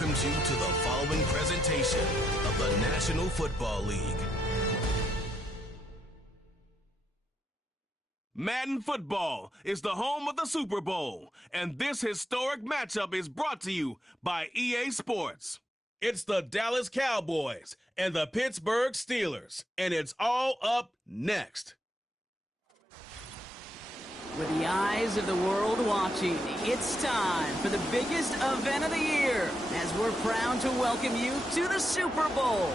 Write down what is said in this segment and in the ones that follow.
welcomes you to the following presentation of the National Football League. Madden Football is the home of the Super Bowl, and this historic matchup is brought to you by EA Sports. It's the Dallas Cowboys and the Pittsburgh Steelers, and it's all up next. With the eyes of the world watching, it's time for the biggest event of the year, as we're proud to welcome you to the Super Bowl.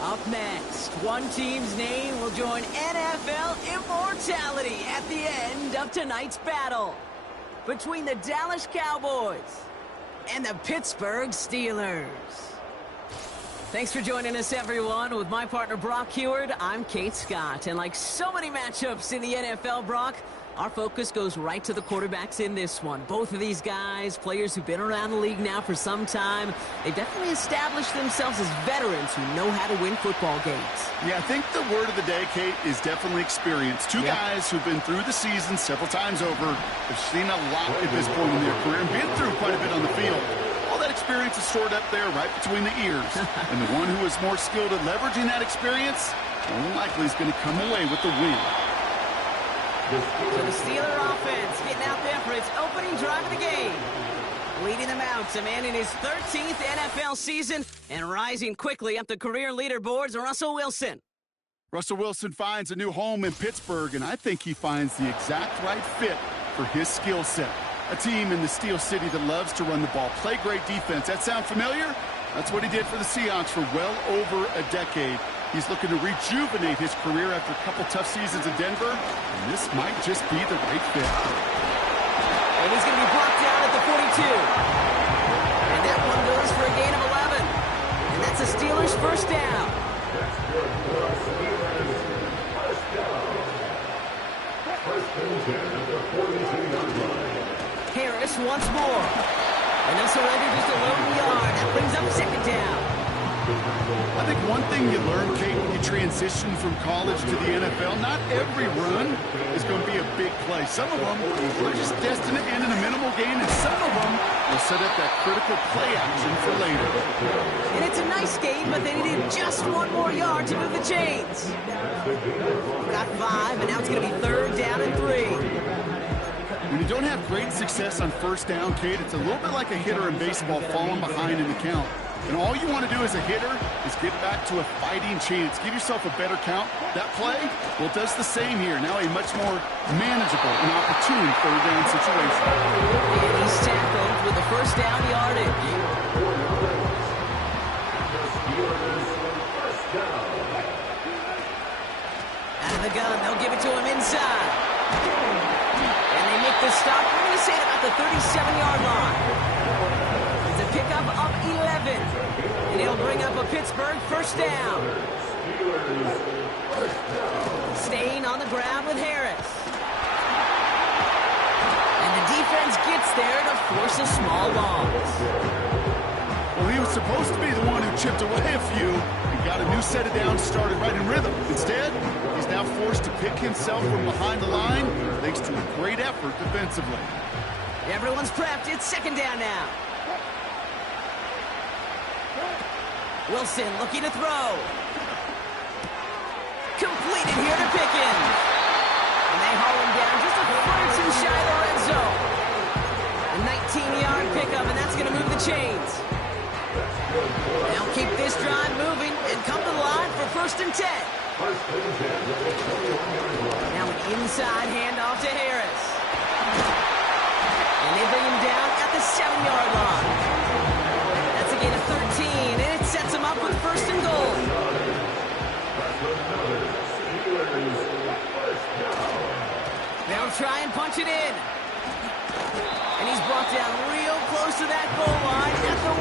Up next, one team's name will join NFL immortality at the end of tonight's battle between the Dallas Cowboys and the Pittsburgh Steelers. Thanks for joining us, everyone. With my partner, Brock Heward, I'm Kate Scott. And like so many matchups in the NFL, Brock, our focus goes right to the quarterbacks in this one. Both of these guys, players who've been around the league now for some time, they've definitely established themselves as veterans who know how to win football games. Yeah, I think the word of the day, Kate, is definitely experience. Two guys who've been through the season several times over, have seen a lot at this point in their career, and been through quite a bit on the field. All that experience is stored up there right between the ears. And the one who is more skilled at leveraging that experience, more than likely is going to come away with the win. So the Steeler offense getting out there for its opening drive of the game. Leading them out, a man in his 13th NFL season and rising quickly up the career leaderboards, Russell Wilson. Russell Wilson finds a new home in Pittsburgh, and I think he finds the exact right fit for his skill set. A team in the Steel City that loves to run the ball, play great defense. That sound familiar? That's what he did for the Seahawks for well over a decade. He's looking to rejuvenate his career after a couple tough seasons in Denver, and this might just be the right fit. And he's going to be brought down at the 42. And that one goes for a gain of 11. And that's a Steelers first down. Harris once more. And they'll surrender just a lone yard. That brings up second down. I think one thing you learn, Kate, when you transition from college to the NFL, not every run is going to be a big play. Some of them are just destined to end in a minimal gain, and some of them will set up that critical play action for later. And it's a nice game, but they needed just one more yard to move the chains. Got 5, and now it's going to be third down and 3. When you don't have great success on first down, Kate, it's a little bit like a hitter in baseball falling behind in the count. And all you want to do as a hitter is get back to a fighting chance. Give yourself a better count. That play, well, it does the same here. Now a much more manageable and opportune third down situation. And he's tackled with the first down yardage. Out of the gun, they'll give it to him inside. And they make the stop. We're going to say it about the 37-yard line. It's a pickup of 11. And it'll bring up a Pittsburgh first down. Staying on the ground with Harris. And the defense gets there to force a small loss. Well, he was supposed to be the one who chipped away a few and got a new set of downs started right in rhythm. Instead, he's now forced to pick himself from behind the line thanks to a great effort defensively. Everyone's prepped. It's second down now. Wilson looking to throw. Completed here to Pickens. And they haul him down just a foot or two shy of the red zone. A 19-yard pickup, and that's going to move the chains. They'll keep this drive moving and come to the line for first and 10. Now an inside handoff to Harris. And they bring him down at the 7-yard line. That's a gain of 13, and it sets him up with first and goal. They'll try and punch it in. And he's brought down real close to that goal line at the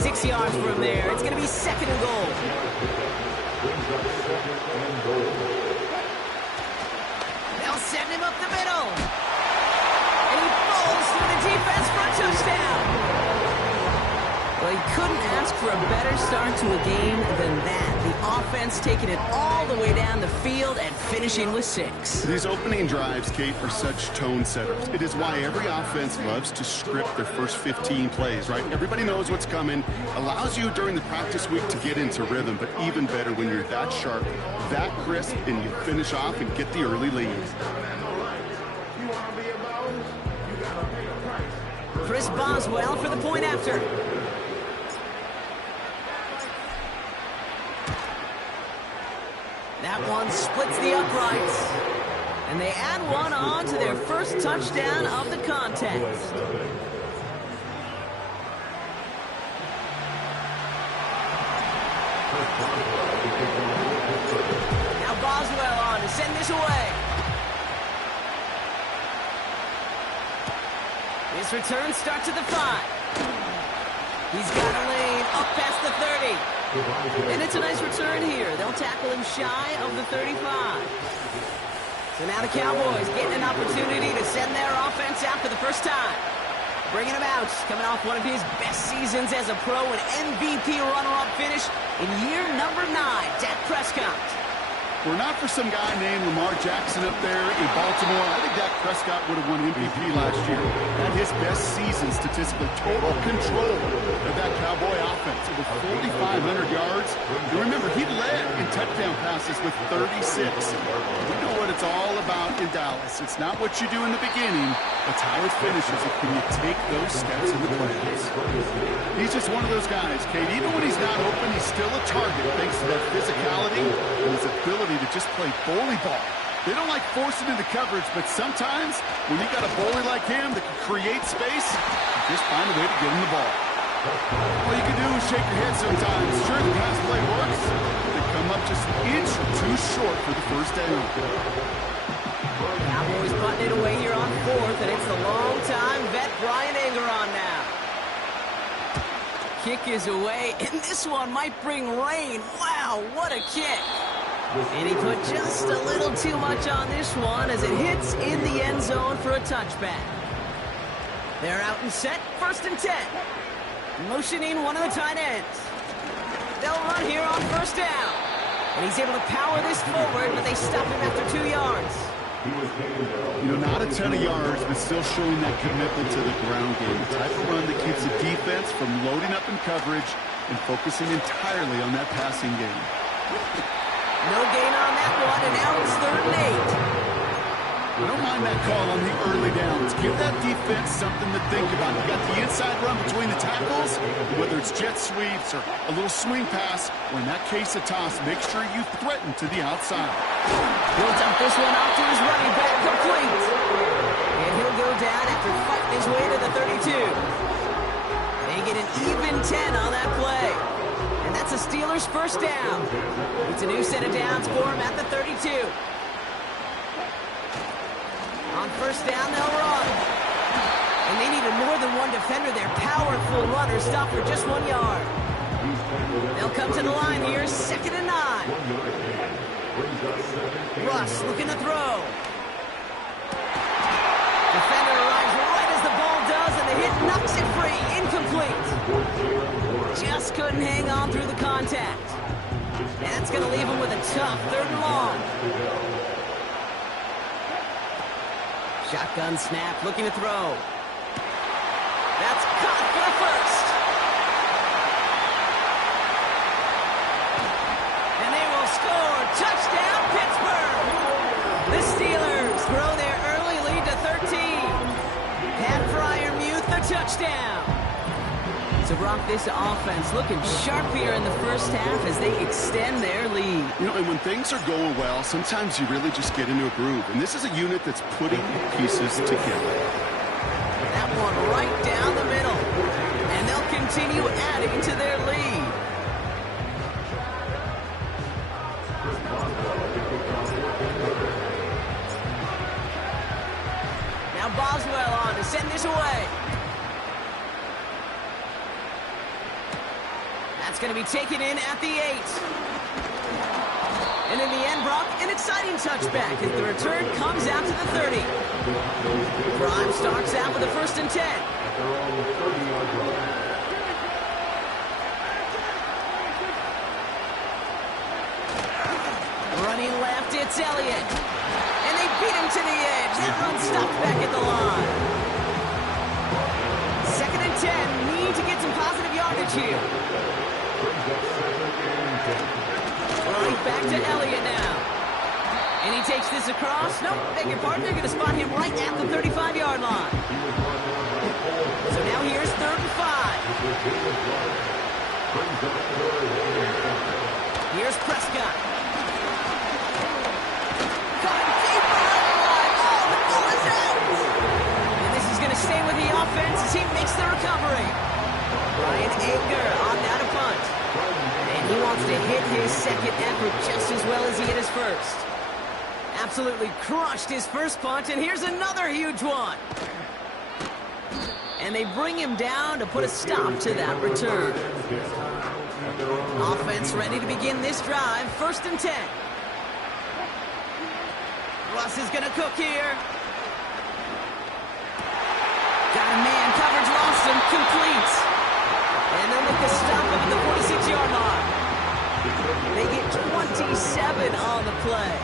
1. 6 yards from there. It's going to be second and goal. They'll send him up the middle. And he falls through the defense for a touchdown. Well, you couldn't ask for a better start to a game than that. The offense taking it all the way down the field and finishing with 6. These opening drives, Kate, are such tone setters. It is why every offense loves to script their first 15 plays, right? Everybody knows what's coming. Allows you during the practice week to get into rhythm, but even better when you're that sharp, that crisp, and you finish off and get the early lead. Chris Boswell for the point after. That one splits the uprights. And they add one on to their first touchdown of the contest. Now Boswell on to send this away. His return starts at the 5. He's got a lane up past the 30. And it's a nice return here. They'll tackle him shy of the 35. So now the Cowboys getting an opportunity to send their offense out for the first time. Bringing him out, coming off one of his best seasons as a pro, an MVP runner-up finish in year number 9, Dak Prescott. We're not for some guy named Lamar Jackson up there in Baltimore. I think Dak Prescott would have won MVP last year. Had his best season statistically. Total control of that Cowboy offense. Over 4,500 yards. And remember, he led in touchdown passes with 36. We know what it's all about in Dallas. It's not what you do in the beginning. It's how it finishes. It can you take those steps in the playoffs. He's just one of those guys, Kate. Even when he's not open, he's still a target thanks to that physicality and his ability to just play bully ball. They don't like forcing into coverage, but sometimes when you got a bully like him that can create space, you just find a way to get him the ball. All you can do is shake your head sometimes. Sure, the pass play works. They come up just an inch or two short for the first down. Cowboys putting it away here on 4th, and it's the long-time vet Brian Ingeron now. Kick is away, and this one might bring rain. Wow, what a kick. And he put just a little too much on this one as it hits in the end zone for a touchback. They're out and set, 1st and 10. Motioning one of the tight ends. They'll run here on 1st down. And he's able to power this forward, but they stop him after 2 yards. You know, not a ton of yards, but still showing that commitment to the ground game. The type of run that keeps the defense from loading up in coverage and focusing entirely on that passing game. No gain on that one, and now it's 3rd and 8. I don't mind that call on the early downs. Give that defense something to think about. You got the inside run between the tackles, whether it's jet sweeps or a little swing pass, or in that case a toss, make sure you threaten to the outside. He'll dump this one off to his running back, complete. And he'll go down after fighting his way to the 32. They get an even 10 on that play. And that's a Steelers' first down. It's a new set of downs for him at the 32. On 1st down, they'll run. And they needed more than one defender. Their powerful runner stopped for just 1 yard. They'll come to the line here, 2nd and 9. Russ looking to throw. Defender arrives right as the ball does, and the hit knocks it free. Incomplete. Just couldn't hang on through the contact. And that's going to leave him with a tough 3rd and long. Shotgun snap, looking to throw. That's caught for the 1st. And they will score. Touchdown, Pittsburgh. The Steelers throw their early lead to 13. Pat Fryermuth, the touchdown. So, Brock, this offense looking sharp here in the first half as they extend their lead. You know, and when things are going well, sometimes you really just get into a groove. And this is a unit that's putting pieces together. That one right down the middle. And they'll continue adding to their lead. Now Boswell on to send this away. That's going to be taken in at the 8. And in the end, Brock, an exciting touchback as the return comes out to the 30. Prime starts out with a 1st and 10. Spinning left, it's Elliott. And they beat him to the edge. That run stopped back at the line. 2nd and 10. Need to get some positive yardage here. Right back to Elliott now. And he takes this across. Nope, beg your pardon. They're going to spot him right at the 35-yard line. So now here's 3rd and 5. Here's Prescott. Got him deep behind the line. Oh, the ball is out. And this is going to stay with the offense as he makes the recovery. Ryan Anger on down to punt. And he wants to hit his second effort just as well as he hit his first. Absolutely crushed his first punt, and here's another huge one. And they bring him down to put a stop to that return. Offense ready to begin this drive. 1st and 10. Russ is going to cook here. Got a man, coverage lost him, complete. And they'll make a stop at the 46-yard line. They get 27 on the play.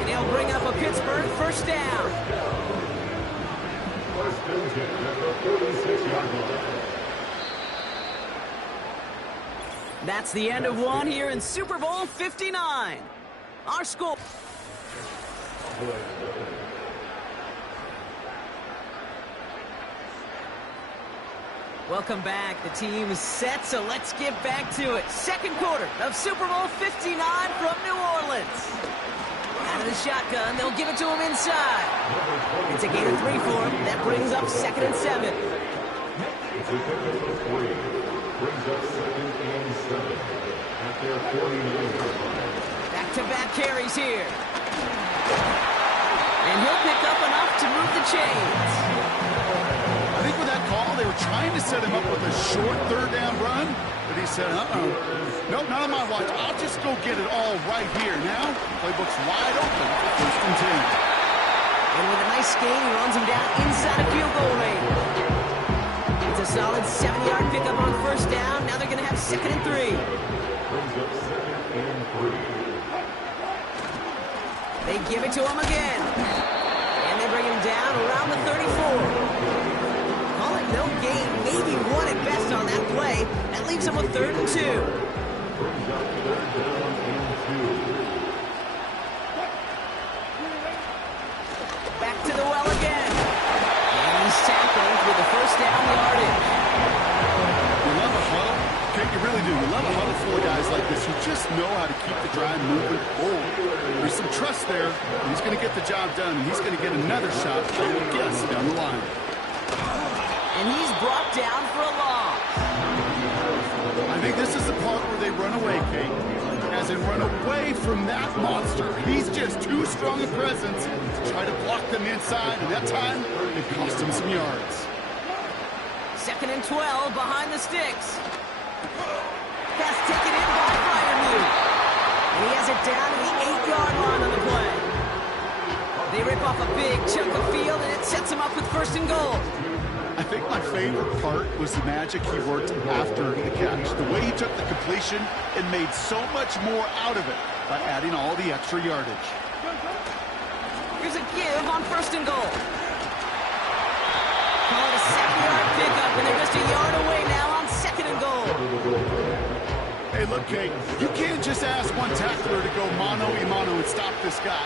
And he'll bring up a Pittsburgh 1st down. That's the end of one here in Super Bowl 59. Our score. Welcome back. The team is set, so let's get back to it. 2nd quarter of Super Bowl 59 from New Orleans. Out of the shotgun, they'll give it to him inside. It's a gain of 3 for him. That brings up 2nd and 7. Back-to-back carries here. And he'll pick up enough to move the chains. I think with that call, they were trying to set him up with a short 3rd down run, but he said, nope, not on my watch. I'll just go get it all right here. Now, playbook's wide open for 1st and 10. And with a nice gain, he runs him down inside a field goal range. It's a solid 7-yard pickup on 1st down. Now they're going to have 2nd and 3. They give it to him again. And they bring him down around the 34. Call it no gain, maybe 1 at best on that play. That leaves him with 3rd and 2. Back to the well again. And he's tackled with the 1st down yardage. You love a huddle. Okay, you really do. You love a huddle full of guys like this who just know how to keep the drive moving forward. There's some trust there. He's going to get the job done, and he's going to get another shot, I would guess, down the line. And he's brought down for a loss. I think this is the part where they run away, Kate. As in run away from that monster. He's just too strong a presence to try to block them inside, and that time, it cost him some yards. 2nd and 12 behind the sticks. Pass taken in by Fryermuth. And he has it down to the 8-yard line on the play. They rip off a big chunk of field, and it sets him up with 1st and goal. I think my favorite part was the magic he worked after the catch. The way he took the completion and made so much more out of it by adding all the extra yardage. Here's a give on 1st and goal. Call it a 7-yard pickup, and they're just a yard away now on 2nd and goal. Hey, look, Kate, you can't just ask one tackler to go mano-a-mano and stop this guy.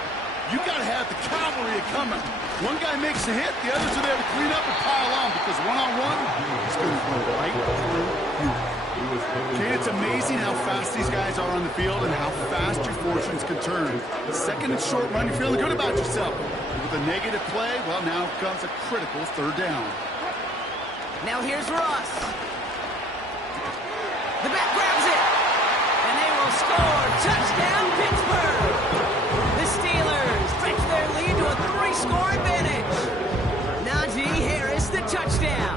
You got to have the cavalry coming. One guy makes a hit, the others are there to clean up and pile on, because one-on-one, it's going to go right through you. Okay, it's amazing how fast these guys are on the field and how fast your fortunes can turn. 2nd and short run, you're feeling good about yourself. With a negative play, well, now comes a critical 3rd down. Now here's Russ. The back grabs it. And they will score. Touchdown, Pittsburgh. The Steelers stretch their lead to a 3-score advantage. Najee Harris, the touchdown.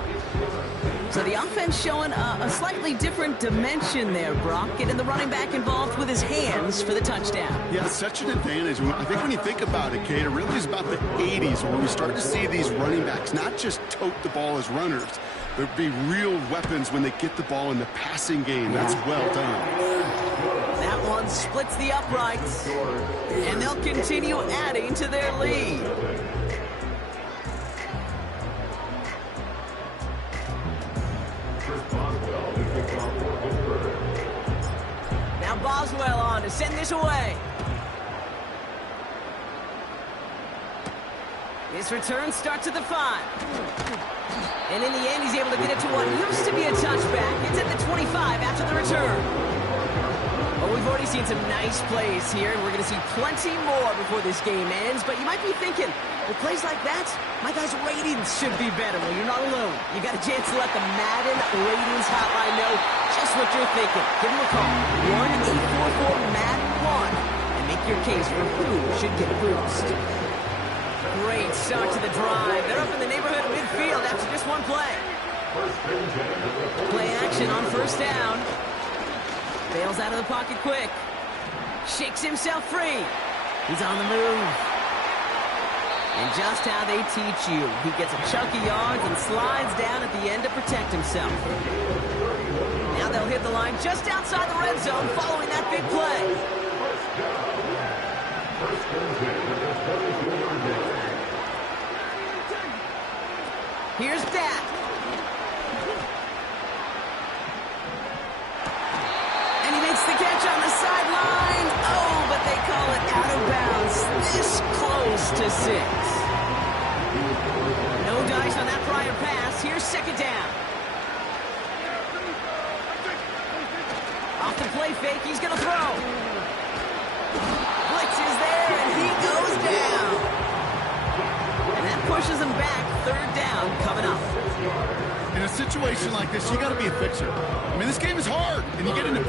So the offense showing a slightly different dimension there, Brock. Getting the running back involved with his hands for the touchdown. Yeah, such an advantage. I think when you think about it, Kate, it really is about the 80s when we start to see these running backs not just tote the ball as runners. There'd be real weapons when they get the ball in the passing game. That's well done. That That one splits the uprights. And they'll continue adding to their lead. Now Boswell on to send this away. His return starts at the 5. And in the end, he's able to get it to what used to be a touchback. It's at the 25 after the return. Well, we've already seen some nice plays here, and we're going to see plenty more before this game ends. But you might be thinking, with plays like that, my guys' ratings should be better. Well, you're not alone. You got a chance to let the Madden ratings hotline know just what you're thinking. Give them a call, 1-844-MADDEN-1, and make your case for who should get a boost. Great start to the drive. They're up in the neighborhood of midfield after just one play. Play action on first down. Bails out of the pocket quick. Shakes himself free. He's on the move. And just how they teach you. He gets a chunk of yards and slides down at the end to protect himself. Now they'll hit the line just outside the red zone following that big play. Here's Dak. And he makes the catch on the sideline. Oh, but they call it out of bounds. This close to 6. No dice on that prior pass. Here's second down. Off the play fake, he's going to throw. Blitz is there, and he goes down. And that pushes him back. Third down coming up. In a situation like this, you got to be a fixer. I mean, this game is hard, and you get into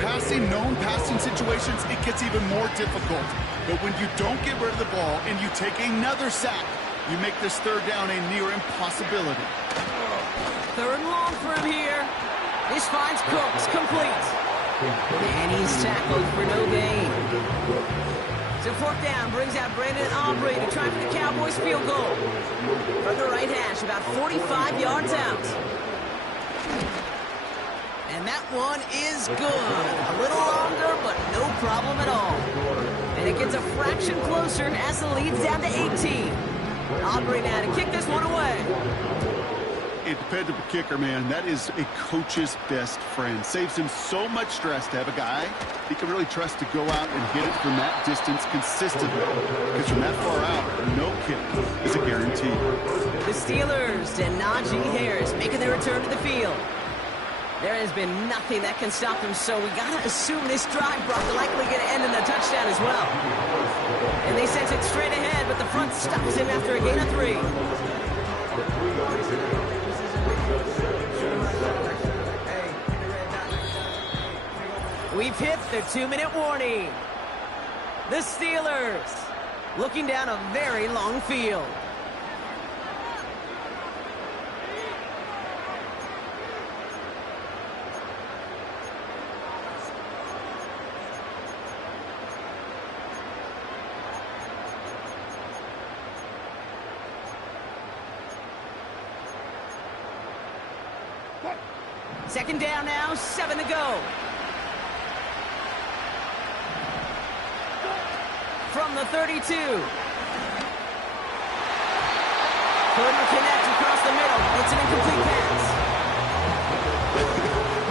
known passing situations, it gets even more difficult. But when you don't get rid of the ball and you take another sack, you make this third down a near impossibility. Third and long for him here. This finds Cooks complete. And he's tackled for no gain. So fourth down brings out Brandon Aubrey to try for the Cowboys field goal. From the right hash, about 45 yards out. And that one is good. A little longer, but no problem at all. And it gets a fraction closer as the lead's down to 18. Aubrey now to kick this one away. A dependable kicker, man, that is a coach's best friend. Saves him so much stress to have a guy he can really trust to go out and hit it from that distance consistently. Because from that far out, no kick is a guarantee. The Steelers and Najee Harris making their return to the field. There has been nothing that can stop them, so we got to assume this drive brought the likely going to end in a touchdown as well. And they sent it straight ahead, but the front stops him after a gain of 3. We've hit the 2-minute warning. The Steelers looking down a very long field. Second down now, 7 to go. From the 32. Couldn't connect across the middle. It's an incomplete pass.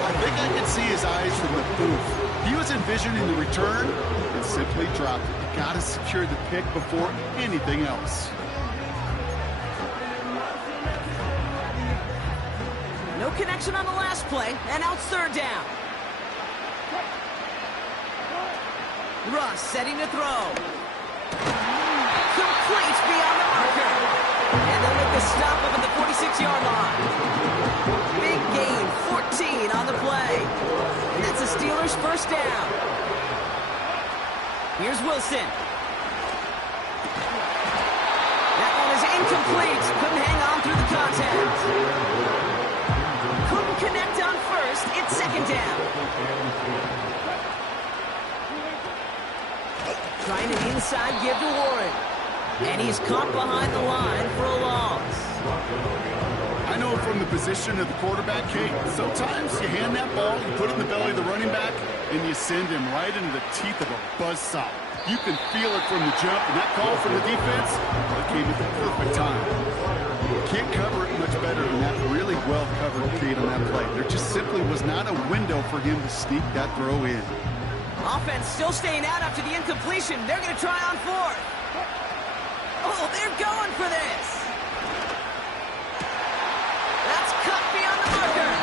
I think I could see his eyes from the booth. He was envisioning the return and simply dropped it. You got to secure the pick before anything else. No connection on the last play, and now it's third down. Russ setting to throw. Complete beyond the marker. And they'll make the stop up at the 46-yard line. Big gain, 14 on the play. And that's the Steelers' first down. Here's Wilson. That one is incomplete. Couldn't hang on through the contact. Couldn't connect on first. It's second down. Trying an inside give to Warren. And he's caught behind the line for a loss. I know from the position of the quarterback, Kate, sometimes you hand that ball, you put it in the belly of the running back, and you send him right into the teeth of a buzzsaw. You can feel it from the jump, and that call from the defense, it came at the perfect time. Can't cover it much better than that really well-covered feed on that play. There just simply was not a window for him to sneak that throw in. Offense still staying out after the incompletion. They're going to try on fourth. Oh, they're going for this. That's cut beyond the marker.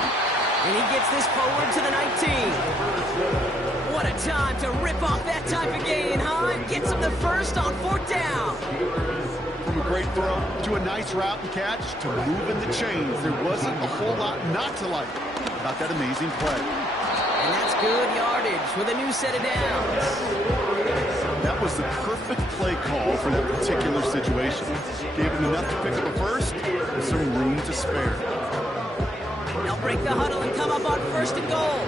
And he gets this forward to the 19. What a time to rip off that type of gain, huh? And gets him the first on fourth down. From a great throw to a nice route and catch to moving the chains, there wasn't a whole lot not to like about that amazing play. And that's good yardage with a new set of downs. That was the perfect play call for that particular situation. Gave him enough to pick up a first with some room to spare. They'll break the huddle and come up on first and goal.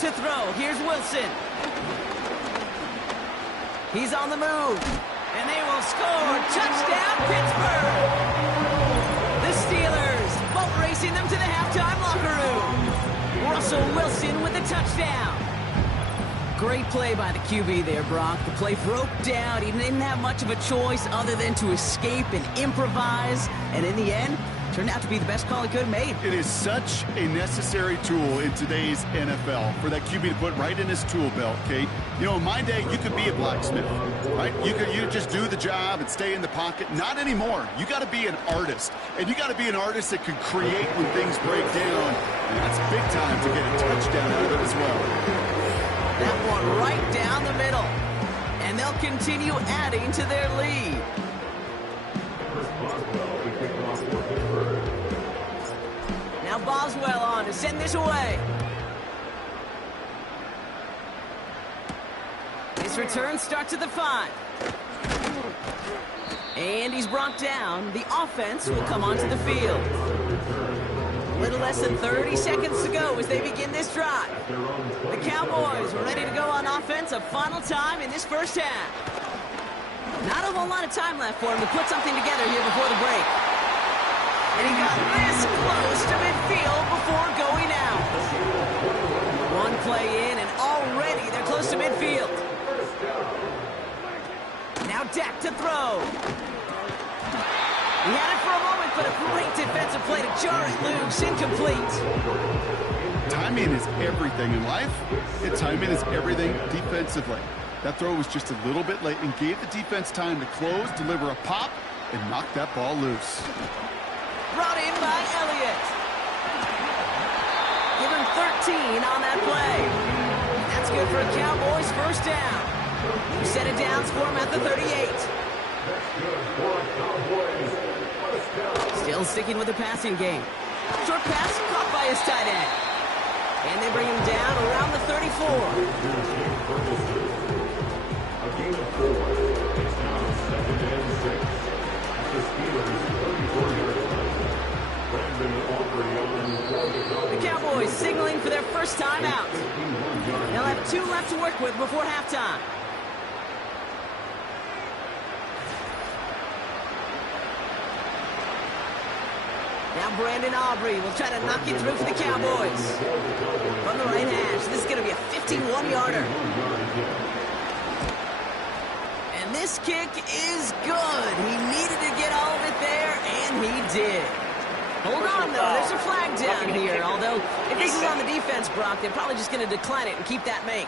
To throw, here's Wilson. He's on the move, and they will score. Touchdown, Pittsburgh! The Steelers boat racing them to the halftime locker room. Russell Wilson with the touchdown. Great play by the QB there, Brock. The play broke down. He didn't have much of a choice other than to escape and improvise. And in the end, turned out to be the best call he could have made. It is such a necessary tool in today's NFL for that QB to put right in his tool belt, Kate. You know, in my day, you could be a blacksmith, right? You just do the job and stay in the pocket. Not anymore. You got to be an artist. And you got to be an artist that can create when things break down. And that's big time to get a touchdown out of it as well. That one right down the middle. And they'll continue adding to their lead. Now Boswell on to send this away. His return starts at the 5. And he's brought down. The offense will come onto the field. A little less than 30 seconds to go as they begin this drive. The Cowboys are ready to go on offense a final time in this first half. Not a whole lot of time left for him to put something together here before the break. And he got this close to midfield before going out. One play in, and already they're close to midfield. Now Dak to throw. He had it for a moment, but a great defensive play to jar it loose, incomplete. Timing is everything in life, and timing is everything defensively. That throw was just a little bit late and gave the defense time to close, deliver a pop, and knock that ball loose. Brought in by Elliott. Give him 13 on that play. That's good for a Cowboys first down. You set it down for him at the 38. Still sticking with the passing game. Short pass caught by his tight end. And they bring him down around the 34. A gain of 4. It's now 2nd and 6. The Steelers 34-yard line. The Cowboys signaling for their first time out. They'll have 2 left to work with before halftime. Now Brandon Aubrey will try to knock it through for the Cowboys. From the right hash, this is going to be a 51-yarder. And this kick is good. He needed to get all of it there, and he did. Hold on, though. There's a flag down here. Although, if this is on the defense, Brock, they're probably just going to decline it and keep that make.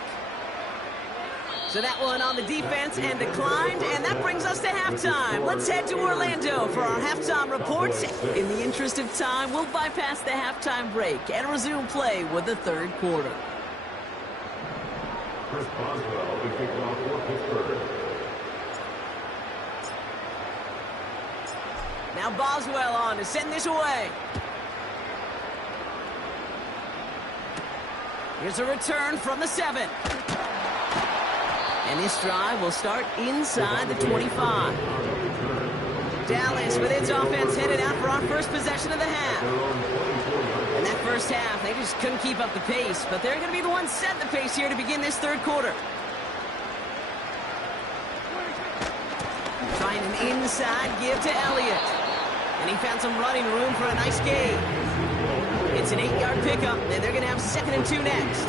So that one on the defense and declined, and that brings us to halftime. Let's head to Orlando for our halftime reports. In the interest of time, we'll bypass the halftime break and resume play with the third quarter. Chris Boswell will kick off for Pittsburgh. Now Boswell on to send this away. Here's a return from the 7. And this drive will start inside the 25. Dallas with its offense headed out for our first possession of the half. And that first half, they just couldn't keep up the pace, but they're going to be the ones setting the pace here to begin this third quarter. Trying an inside give to Elliott. And he found some running room for a nice gain. It's an 8-yard pickup, and they're going to have 2nd and 2 next. 8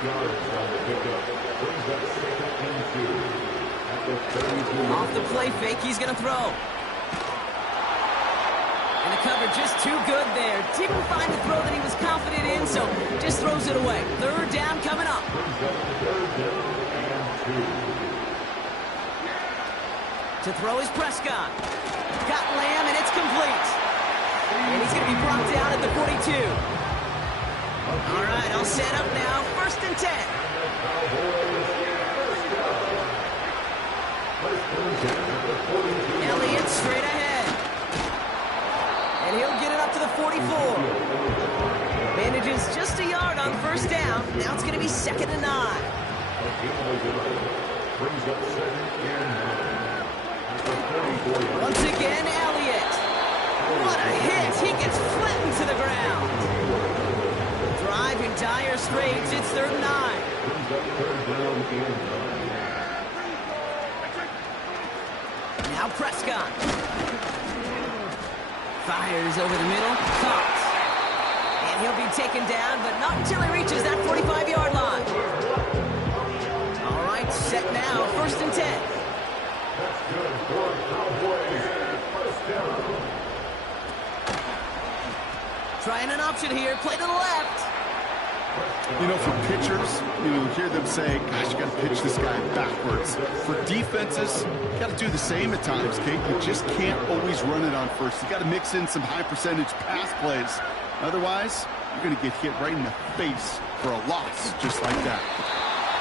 yards on the pickup. Brings up 2nd and 2. At the 32. Off the play fake, he's going to throw. And the cover just too good there. Didn't find the throw that he was confident in, so just throws it away. 3rd down coming up. Brings up 3rd down and 2. To throw is Prescott. Got Lamb, and it's complete. And he's going to be brought down at the 42. All right, all set up now. 1st and 10. Elliott straight ahead. And he'll get it up to the 44. Manages just a yard on 1st down. Now it's going to be 2nd and 9. Brings up 2nd and 9. Once again, Elliott. What a hit. He gets flattened to the ground. Drive in dire straits. It's 3rd and 9. Brings up 3rd down and 9. Now Prescott. Fires over the middle. Caught. And he'll be taken down, but not until he reaches that 45-yard line. All right, set now. 1st and 10. Trying an option here. Play to the left. You know, for pitchers, you hear them say, gosh, you got to pitch this guy backwards. For defenses, you got to do the same at times, Kate. You just can't always run it on first. You got to mix in some high-percentage pass plays. Otherwise, you're going to get hit right in the face for a loss, just like that.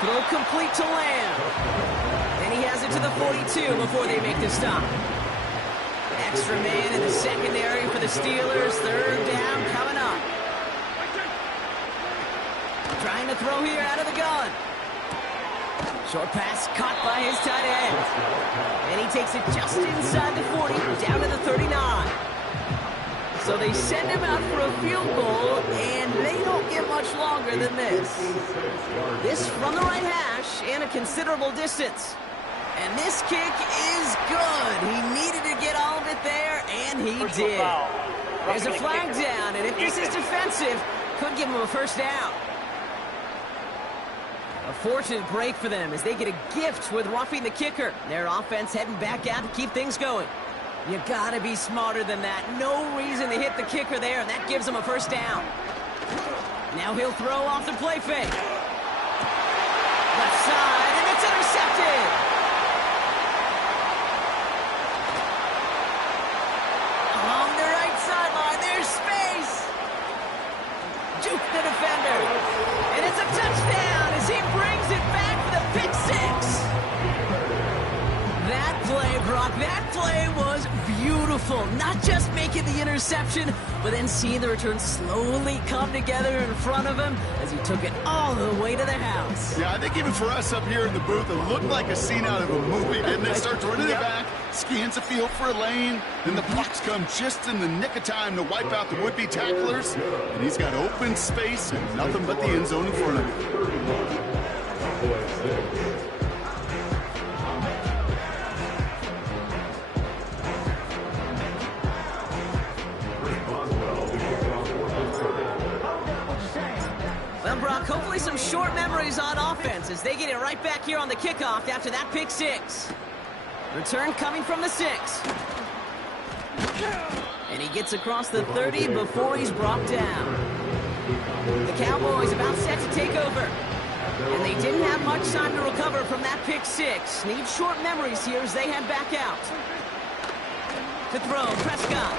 Throw complete to Lamb. And he has it to the 42 before they make the stop. Extra man in the secondary for the Steelers. 3rd down coming up. Trying to throw here out of the gun. Short pass caught by his tight end. And he takes it just inside the 40, down to the 39. So they send him out for a field goal, and they don't get much longer than this. This from the right hash and a considerable distance. And this kick is good. He needed to get all of it there, and he did. There's a flag down, and if this is defensive, could give him a 1st down. A fortunate break for them as they get a gift with roughing the kicker. Their offense heading back out to keep things going. You gotta be smarter than that. No reason to hit the kicker there, and that gives him a 1st down. Now he'll throw off the play fake. Left side, and it's intercepted. Along the right sideline, there's space. Juke the defender. And it's a touchdown as he brings it back for the pick 6. That play, Brock, that play was beautiful. Not just making the interception, but then seeing the return slowly come together in front of him as he took it all the way to the house. Yeah, I think even for us up here in the booth, it looked like a scene out of a movie, didn't it? Starts running it back, scans the field for a lane, then the blocks come just in the nick of time to wipe out the would-be tacklers, and he's got open space and nothing but the end zone in front of him. Well, Brock, hopefully some short memories on offense as they get it right back here on the kickoff after that pick 6. Return coming from the 6. And he gets across the 30 before he's brought down. The Cowboys about set to take over. And they didn't have much time to recover from that pick 6. Need short memories here as they head back out. To throw, Prescott.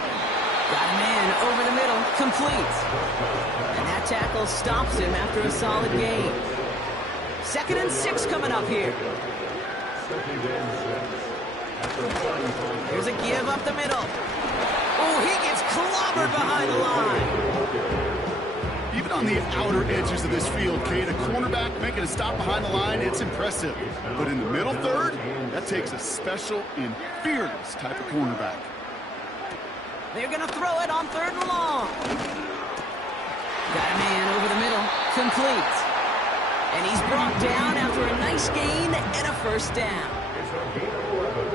Got a man over the middle, complete. And that tackle stops him after a solid gain. 2nd and 6 coming up here. Here's a give up the middle. Oh, he gets clobbered behind the line. Even on the outer edges of this field, Kate, a cornerback making a stop behind the line, it's impressive. But in the middle third, that takes a special and fearless type of cornerback. They're going to throw it on 3rd and long. Got a man over the middle, complete. And he's brought down after a nice gain and a 1st down. It's a gain of 11.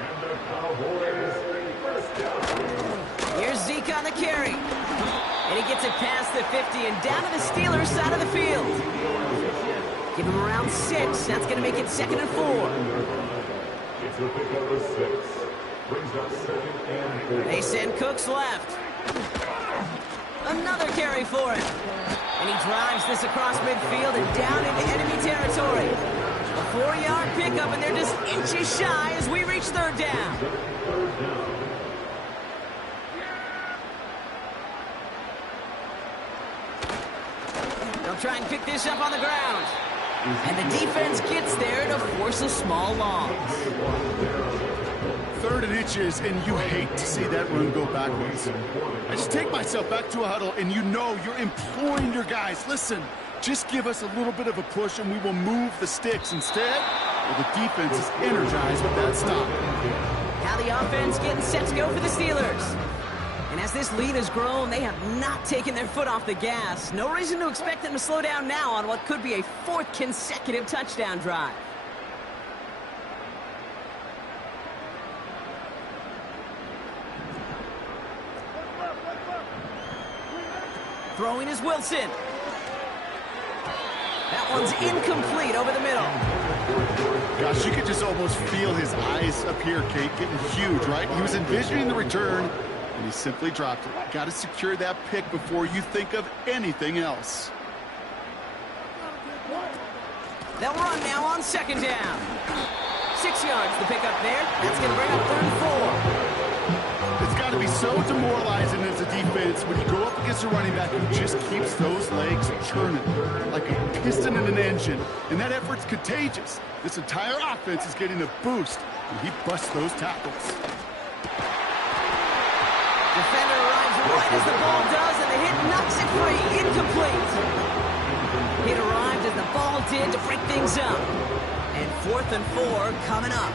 And the Cowboys first down. Here's Zeke on the carry. And he gets it past the 50 and down to the Steelers' side of the field. Give him around 6. That's going to make it 2nd and 4. It's the pick over 6. Brings up 2nd and 4. They send Cooks left. Another carry for him. And he drives this across midfield and down into enemy territory. A 4-yard pickup, and they're just inches shy as we reach 3rd down. They'll try and pick this up on the ground. And the defense gets there to force a small loss. 3rd and inches, and you hate to see that run go backwards. I just take myself back to a huddle, and you know you're imploring your guys, listen, just give us a little bit of a push, and we will move the sticks. Instead, well, the defense is energized with that stop. Now the offense getting set to go for the Steelers. And as this lead has grown, they have not taken their foot off the gas. No reason to expect them to slow down now on what could be a 4th consecutive touchdown drive. Throwing is Wilson. That one's incomplete over the middle. Gosh, you could just almost feel his eyes up here, Kate, getting huge, right? He was envisioning the return, and he simply dropped it. Got to secure that pick before you think of anything else. They'll run now on 2nd down. 6 yards the pick up there. That's going to bring up 3rd and 4. It's got to be so demoralizing as a defense when you go up against a running back who just keeps those legs churning like a piston in an engine. And that effort's contagious. This entire offense is getting a boost when he busts those tackles. Defender arrives right as the ball does, and the hit knocks it free. Incomplete. Hit arrived as the ball did to break things up. And 4th and 4 coming up.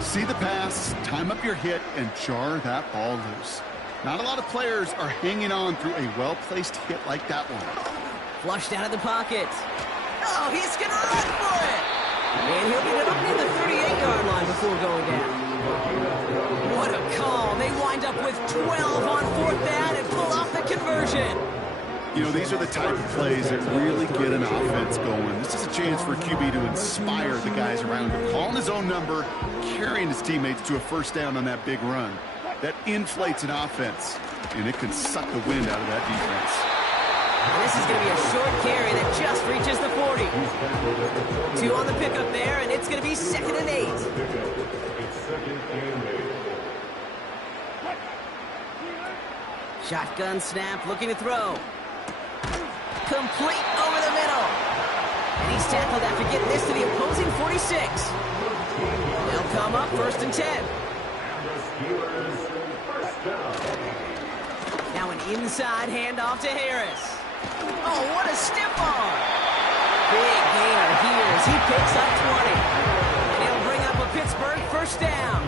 See the pass, time up your hit, and jar that ball loose. Not a lot of players are hanging on through a well-placed hit like that one. Flushed out of the pocket. Oh, he's going to run for it. And he'll get it up near the 38-yard line before going down. What a call. They wind up with 12 on 4th down and pull off the conversion. You know, these are the type of plays that really get an offense going. This is a chance for a QB to inspire the guys around him. Calling his own number, carrying his teammates to a 1st down on that big run. That inflates an offense, and it can suck the wind out of that defense. And this is going to be a short carry that just reaches the 40. 2 on the pickup there, and it's going to be 2nd and 8. It's 2nd and 8. Shotgun snap, looking to throw. Complete over the middle. And he's tackled after getting this to the opposing 46. They'll come up 1st and 10. Now an inside handoff to Harris. Oh, what a stiff arm. Big gainer here as he picks up 20. And he'll bring up a Pittsburgh 1st down.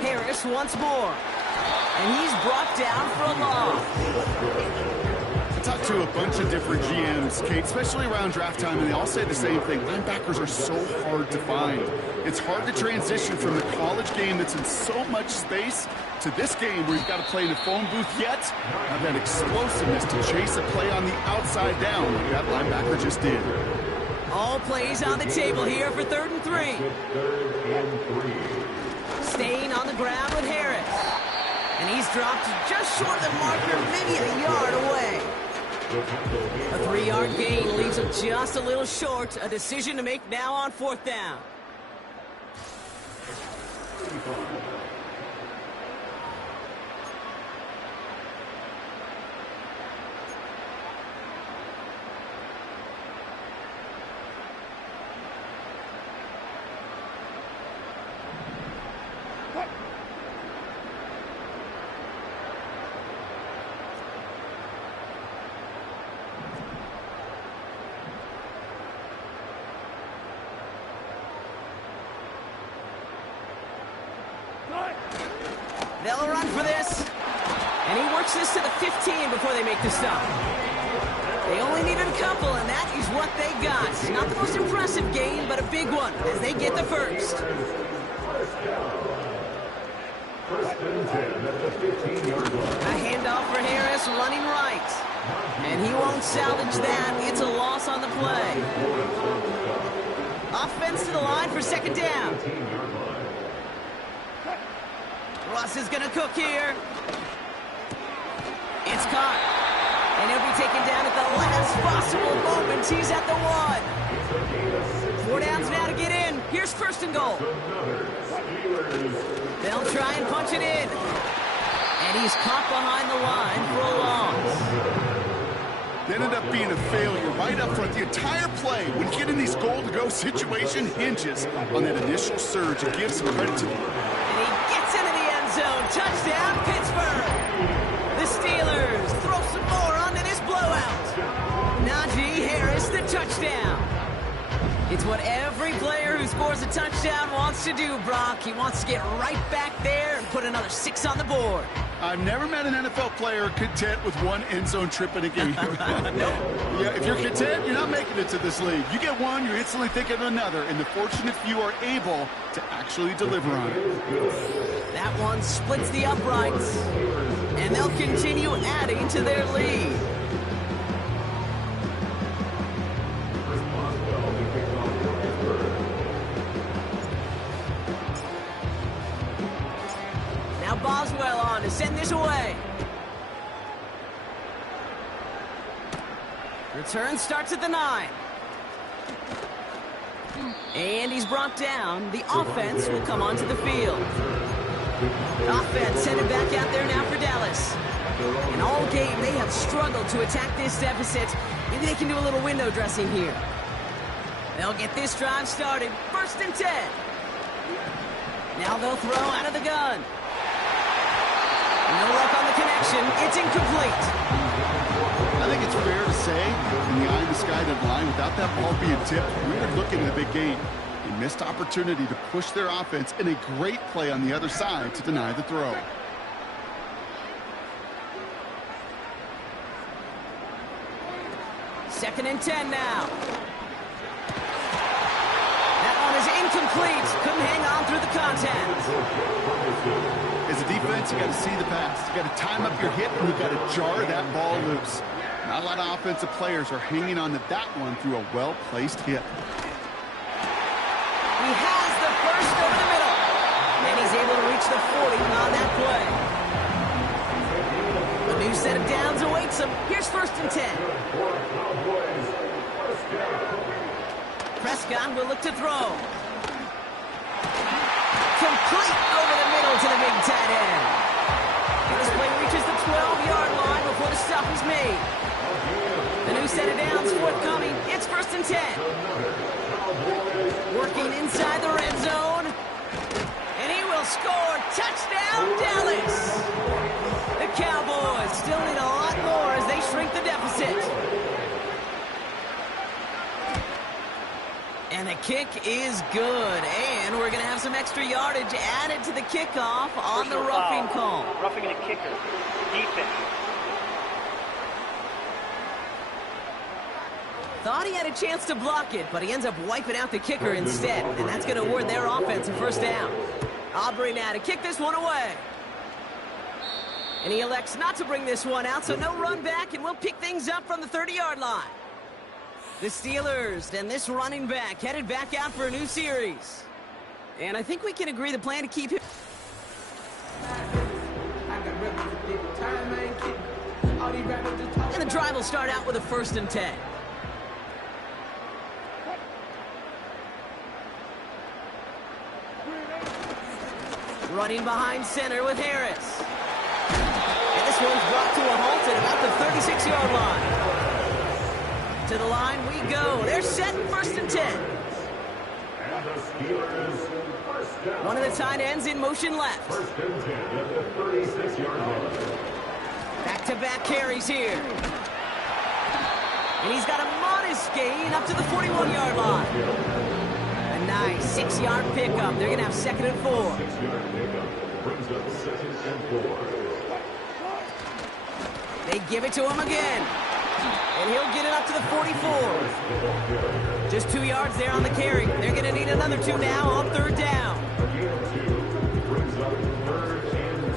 Harris once more. And he's brought down for a loss. I talked to a bunch of different GMs, Kate, especially around draft time, and they all say the same thing. Linebackers are so hard to find. It's hard to transition from the college game that's in so much space to this game where you've got to play in a phone booth yet have that explosiveness to chase a play on the outside down like that linebacker just did. All plays on the table here for 3rd and 3. Staying on the ground with Harris. And he's dropped just short of the marker, maybe a yard away. A 3-yard gain leaves him just a little short. A decision to make now on 4th down. They'll run for this. And he works this to the 15 before they make the stop. They only needed a couple, and that is what they got. Not the most impressive game, but a big one as they get the first. First and 10 at the 15-yard line. A handoff for Harris running right. And he won't salvage that. It's a loss on the play. Offense to the line for second down. Russ is going to cook here. It's caught. And he'll be taken down at the last possible moment. He's at the 1. 4 downs now to get in. Here's first and goal. They'll try and punch it in. And he's caught behind the line for a loss. They ended up being a failure right up front. The entire play, when getting these goal-to-go situation, hinges on that initial surge. It gives some credit to them. And he gets into the end zone. Touchdown, Pittsburgh. The Steelers throw some more onto this blowout. Najee Harris, the touchdown. It's what every player who scores a touchdown wants to do, Brock. He wants to get right back there and put another 6 on the board. I've never met an NFL player content with one end zone trip in a game. Yeah, if you're content, you're not making it to this league. You get one, you're instantly thinking of another, and the fortunate few are able to actually deliver on it. That one splits the uprights, and they'll continue adding to their lead. Now Boswell on to send this away. Return starts at the 9. And he's brought down. The offense will come onto the field. Offense headed back out there now for Dallas. And all game they have struggled to attack this deficit. Maybe they can do a little window dressing here. They'll get this drive started. First and 10. Now they'll throw out of the gun. No luck on the connection. It's incomplete. I think it's fair to say, in the eye of the sky line, without that ball being tipped, we were looking at a big game. A missed opportunity to push their offense and a great play on the other side to deny the throw. Second and 10 now. That one is incomplete. Couldn't hang on through the contact. As a defense, you got to see the pass. You got to time up your hit, and you got to jar that ball loose. Not a lot of offensive players are hanging on to that one through a well-placed hit. He has the first over the middle. And he's able to reach the 40 on that play. A new set of downs awaits him. Here's first and 10. Prescott will look to throw. Complete over the middle to the big tight end. And this play reaches the 12-yard line before the stop is made. A new set of downs forthcoming. It's first and 10. Working inside the red zone. And he will score. Touchdown, Dallas. The Cowboys still need a lot more as they shrink the deficit. And the kick is good. And we're going to have some extra yardage added to the kickoff on the roughing call. Roughing the kicker. Defense. Thought he had a chance to block it, but he ends up wiping out the kicker instead. And that's going to award their offense a first down. Aubrey now to kick this one away. And he elects not to bring this one out, so no run back, and we'll pick things up from the 30-yard line. The Steelers and this running back headed back out for a new series. And I think we can agree the plan to keep him. And the drive will start out with a first and 10. Running behind center with Harris. And this one's brought to a halt at about the 36-yard line. To the line we go. They're set first and 10. And the Steelers first down. One of the tight ends in motion left. First and 10 at the 36-yard line. Back-to-back carries here. And he's got a modest gain up to the 41-yard line. A nice 6-yard pickup. They're going to have second and 4. 6-yard pickup brings up second and 4. They give it to him again. And he'll get it up to the 44. Just 2 yards there on the carry. They're going to need another 2 now on third down. Brings up 3rd and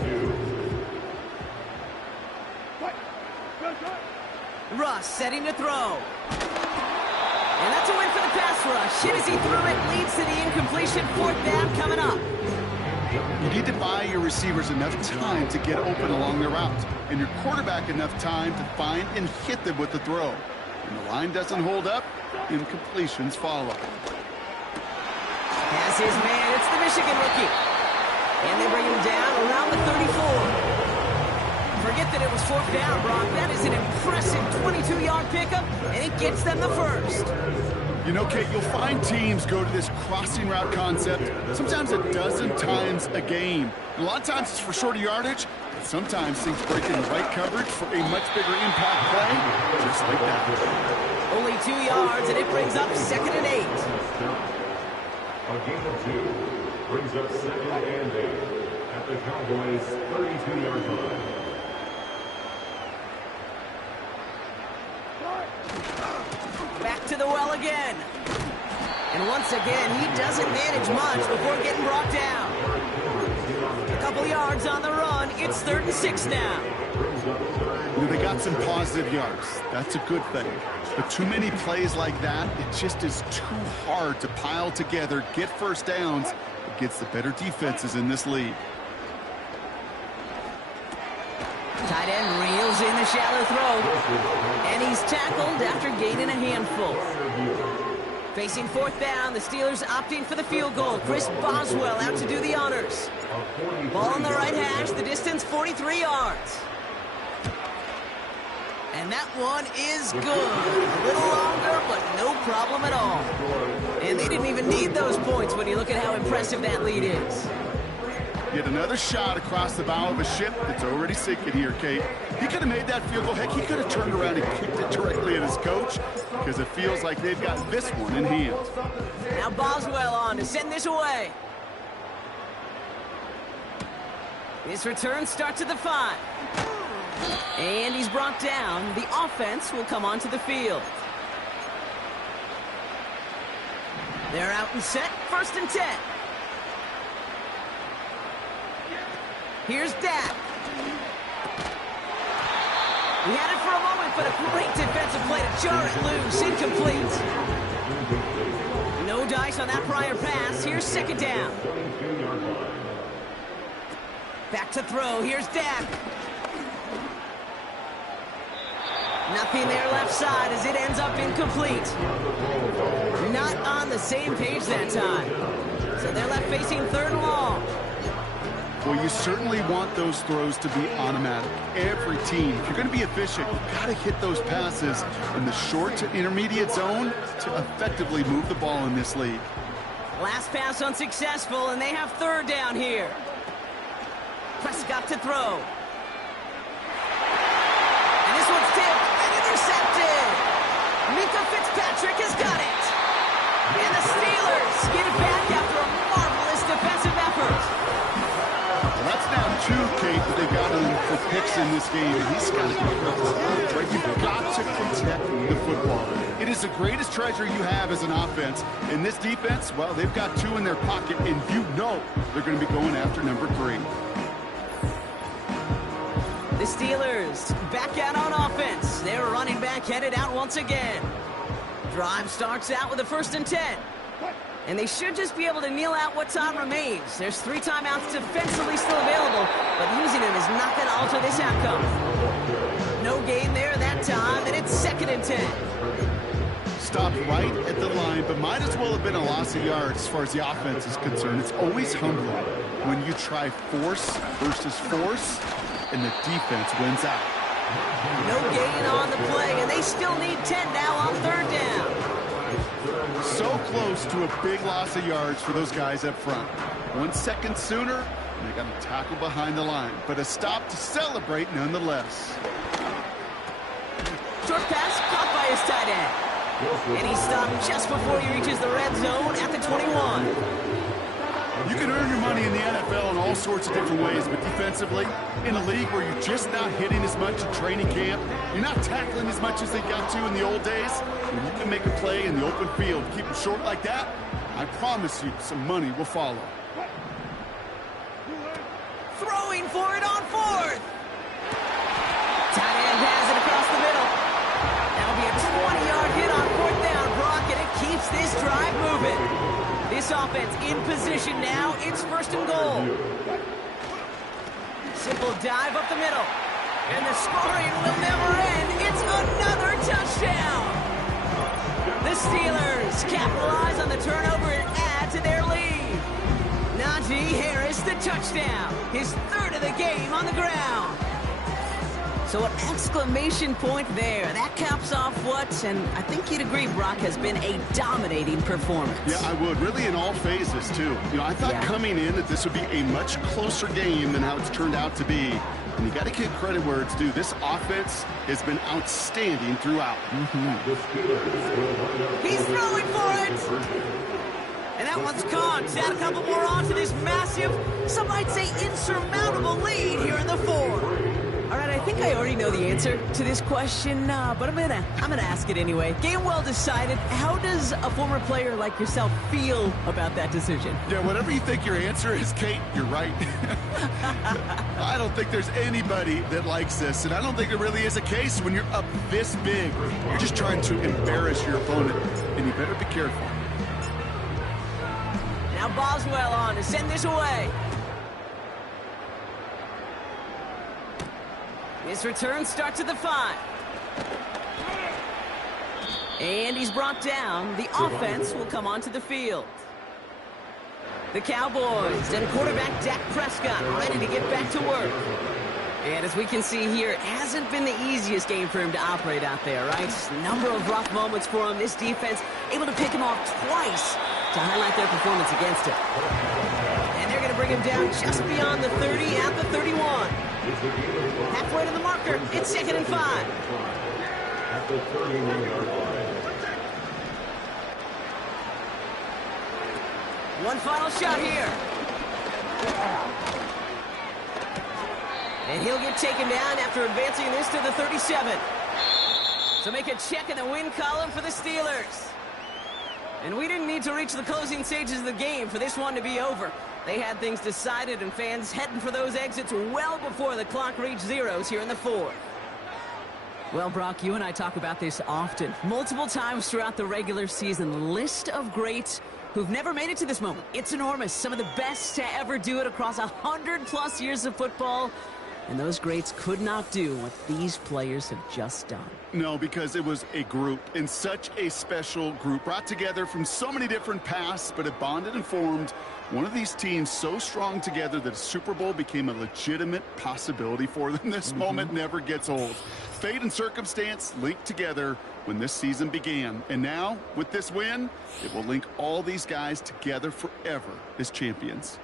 2. Russ setting to throw. And that's a win for the pass rush. Hit as he threw it, leads to the incompletion. 4th down coming up. You need to buy your receivers enough time to get open along their routes, and your quarterback enough time to find and hit them with the throw. When the line doesn't hold up, incompletions follow. That's his man. It's the Michigan rookie. And they bring him down around the 34. Forget that it was 4th down, Brock. That is an impressive 22-yard pickup, and it gets them the first. You know, Kate, you'll find teams go to this crossing route concept sometimes a dozen times a game. A lot of times it's for shorter yardage, but sometimes things break in the right coverage for a much bigger impact play, just like that. Only 2 yards, and it brings up 2nd and 8. A gain of 2 brings up 2nd and 8 at the Cowboys' 32-yard line. Back to the well again. And once again, he doesn't manage much before getting brought down. A couple yards on the run. It's 3rd and 6 now. You know, they got some positive yards. That's a good thing. But too many plays like that, it just is too hard to pile together, get first downs against the better defenses in this league. Tight end reels in the shallow throw. And he's tackled after gaining a handful. Facing 4th down, the Steelers opting for the field goal. Chris Boswell out to do the honors. Ball on the right hash, the distance 43 yards. And that one is good. A little longer, but no problem at all. And they didn't even need those points when you look at how impressive that lead is. Yet another shot across the bow of a ship that's already sinking here, Kate. He could have made that field goal. Heck, he could have turned around and kicked it directly at his coach because it feels like they've got this one in hand. Now Boswell on to send this away. This return starts at the 5. And he's brought down. The offense will come onto the field. They're out and set. 1st and 10. Here's Dak. He had it for a moment, but a great defensive play to jar it loose. Incomplete. No dice on that prior pass. Here's 2nd down. Back to throw. Here's Dak. Nothing there left side as it ends up incomplete. Not on the same page that time. So they're left facing 3rd and long. Well, you certainly want those throws to be automatic. Every team, if you're going to be efficient, you've got to hit those passes in the short to intermediate zone to effectively move the ball in this league. Last pass unsuccessful, and they have 3rd down here. Prescott to throw. And this one's tipped and intercepted. Mika Fitzpatrick has got it. And the Steelers get it back after a marvelous defensive effort. Well, that's now 2, Kate, that they've got him for picks in this game. And he's got to be right. You've got to protect the football. It is the greatest treasure you have as an offense. In this defense, well, they've got 2 in their pocket, and you know they're going to be going after number 3. The Steelers back out on offense. Their running back headed out once again. Drive starts out with a 1st and 10. And they should just be able to kneel out what time remains. There's 3 timeouts defensively still available, but using them is not going to alter this outcome. No gain there that time, and it's 2nd and 10. Stopped right at the line, but might as well have been a loss of yards as far as the offense is concerned. It's always humbling when you try force versus force, and the defense wins out. No gain on the play, and they still need 10 now on 3rd down. So close to a big loss of yards for those guys up front. 1 second sooner, and they got to tackle behind the line. But a stop to celebrate nonetheless. Short pass caught by his tight end. And he stopped just before he reaches the red zone at the 21. You can earn your money in the NFL in all sorts of different ways, but defensively. In a league where you're just not hitting as much in training camp, you're not tackling as much as they got to in the old days, when you can make a play in the open field, keep them short like that, I promise you some money will follow. Throwing for it on fourth. Tight end has it across the middle. That'll be a 20-yard hit on fourth down, Brock, and it keeps this drive moving. This offense in position now. It's first and goal. Simple dive up the middle. And the scoring will never end. It's another touchdown. The Steelers capitalize on the turnover and add to their lead. Najee Harris, the touchdown. His third of the game on the ground. So an exclamation point there. That caps off what, and I think you'd agree, Brock, has been a dominating performance. Yeah, I would. Really in all phases, too. You know, I thought coming in that this would be a much closer game than how it's turned out to be. And you got to give credit where it's due. This offense has been outstanding throughout. He's throwing for it. And that one's caught. Add a couple more on to this massive, some might say insurmountable lead here in the fourth. All right, I think I already know the answer to this question, but I'm gonna ask it anyway. Game well decided. How does a former player like yourself feel about that decision? Yeah, whatever you think your answer is, Kate, you're right. I don't think there's anybody that likes this, and I don't think there really is a case when you're up this big. You're just trying to embarrass your opponent, and you better be careful. Now Boswell on to send this away. His return starts at the 5. And he's brought down. The offense will come onto the field. The Cowboys and quarterback Dak Prescott ready to get back to work. And as we can see here, it hasn't been the easiest game for him to operate out there, right? Number of rough moments for him. This defense able to pick him off twice to highlight their performance against him. And they're going to bring him down just beyond the 30 at the 31. Halfway to the marker, it's 2nd and 5. At the 31-yard line. One final shot here. And he'll get taken down after advancing this to the 37. So make a check in the win column for the Steelers. And we didn't need to reach the closing stages of the game for this one to be over. They had things decided and fans heading for those exits well before the clock reached zeros here in the fourth. Well, Brock, you and I talk about this often. Multiple times throughout the regular season. The list of greats who've never made it to this moment. It's enormous. Some of the best to ever do it across 100+ years of football. And those greats could not do what these players have just done. No, because it was a group, and such a special group, brought together from so many different paths, but it bonded and formed one of these teams so strong together that a Super Bowl became a legitimate possibility for them. This moment never gets old. Fate and circumstance linked together when this season began. And now, with this win, it will link all these guys together forever as champions.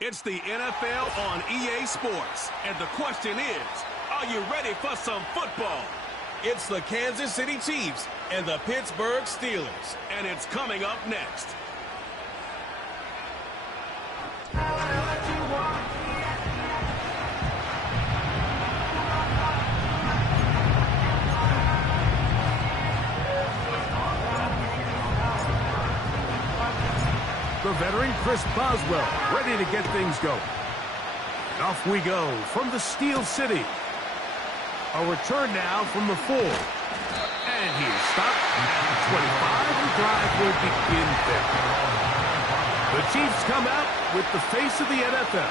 It's the NFL on EA Sports, and the question is, are you ready for some football? It's the Kansas City Chiefs and the Pittsburgh Steelers, and it's coming up next. The veteran Chris Boswell, ready to get things going. Off we go from the Steel City. A return now from the 4. And he is stopped at 25. The drive will begin there. The Chiefs come out with the face of the NFL,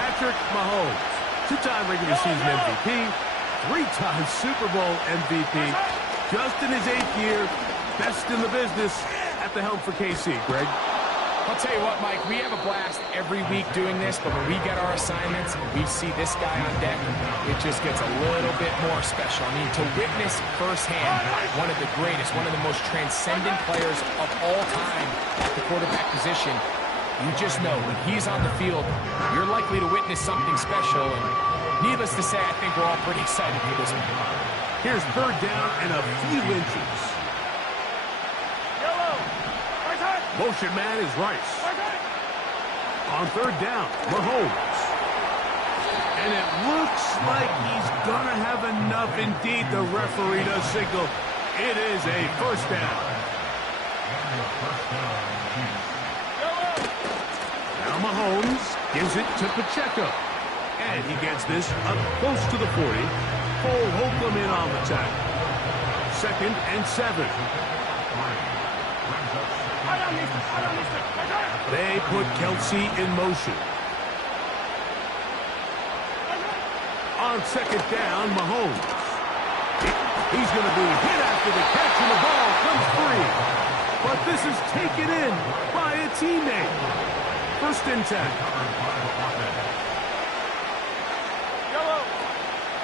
Patrick Mahomes. 2-time regular season MVP, 3-time Super Bowl MVP, just in his 8th year, best in the business at the helm for KC. Greg? I'll tell you what, Mike, we have a blast every week doing this, but when we get our assignments and we see this guy on deck, it just gets a little bit more special. I mean, to witness firsthand one of the greatest, one of the most transcendent players of all time at the quarterback position, you just know when he's on the field, you're likely to witness something special. And needless to say, I think we're all pretty excited for this one. Here's 3rd down and a few inches. Motion man is Rice. On 3rd down, Mahomes. And it looks like he's going to have enough. Indeed, the referee does signal. It is a 1st down. Now Mahomes gives it to Pacheco. And he gets this up close to the 40. Cole Holcomb in on the tackle. 2nd and 7. They put Kelsey in motion. On 2nd down, Mahomes. He's going to be hit after the catch, and the ball comes free. But this is taken in by a teammate. 1st and 10.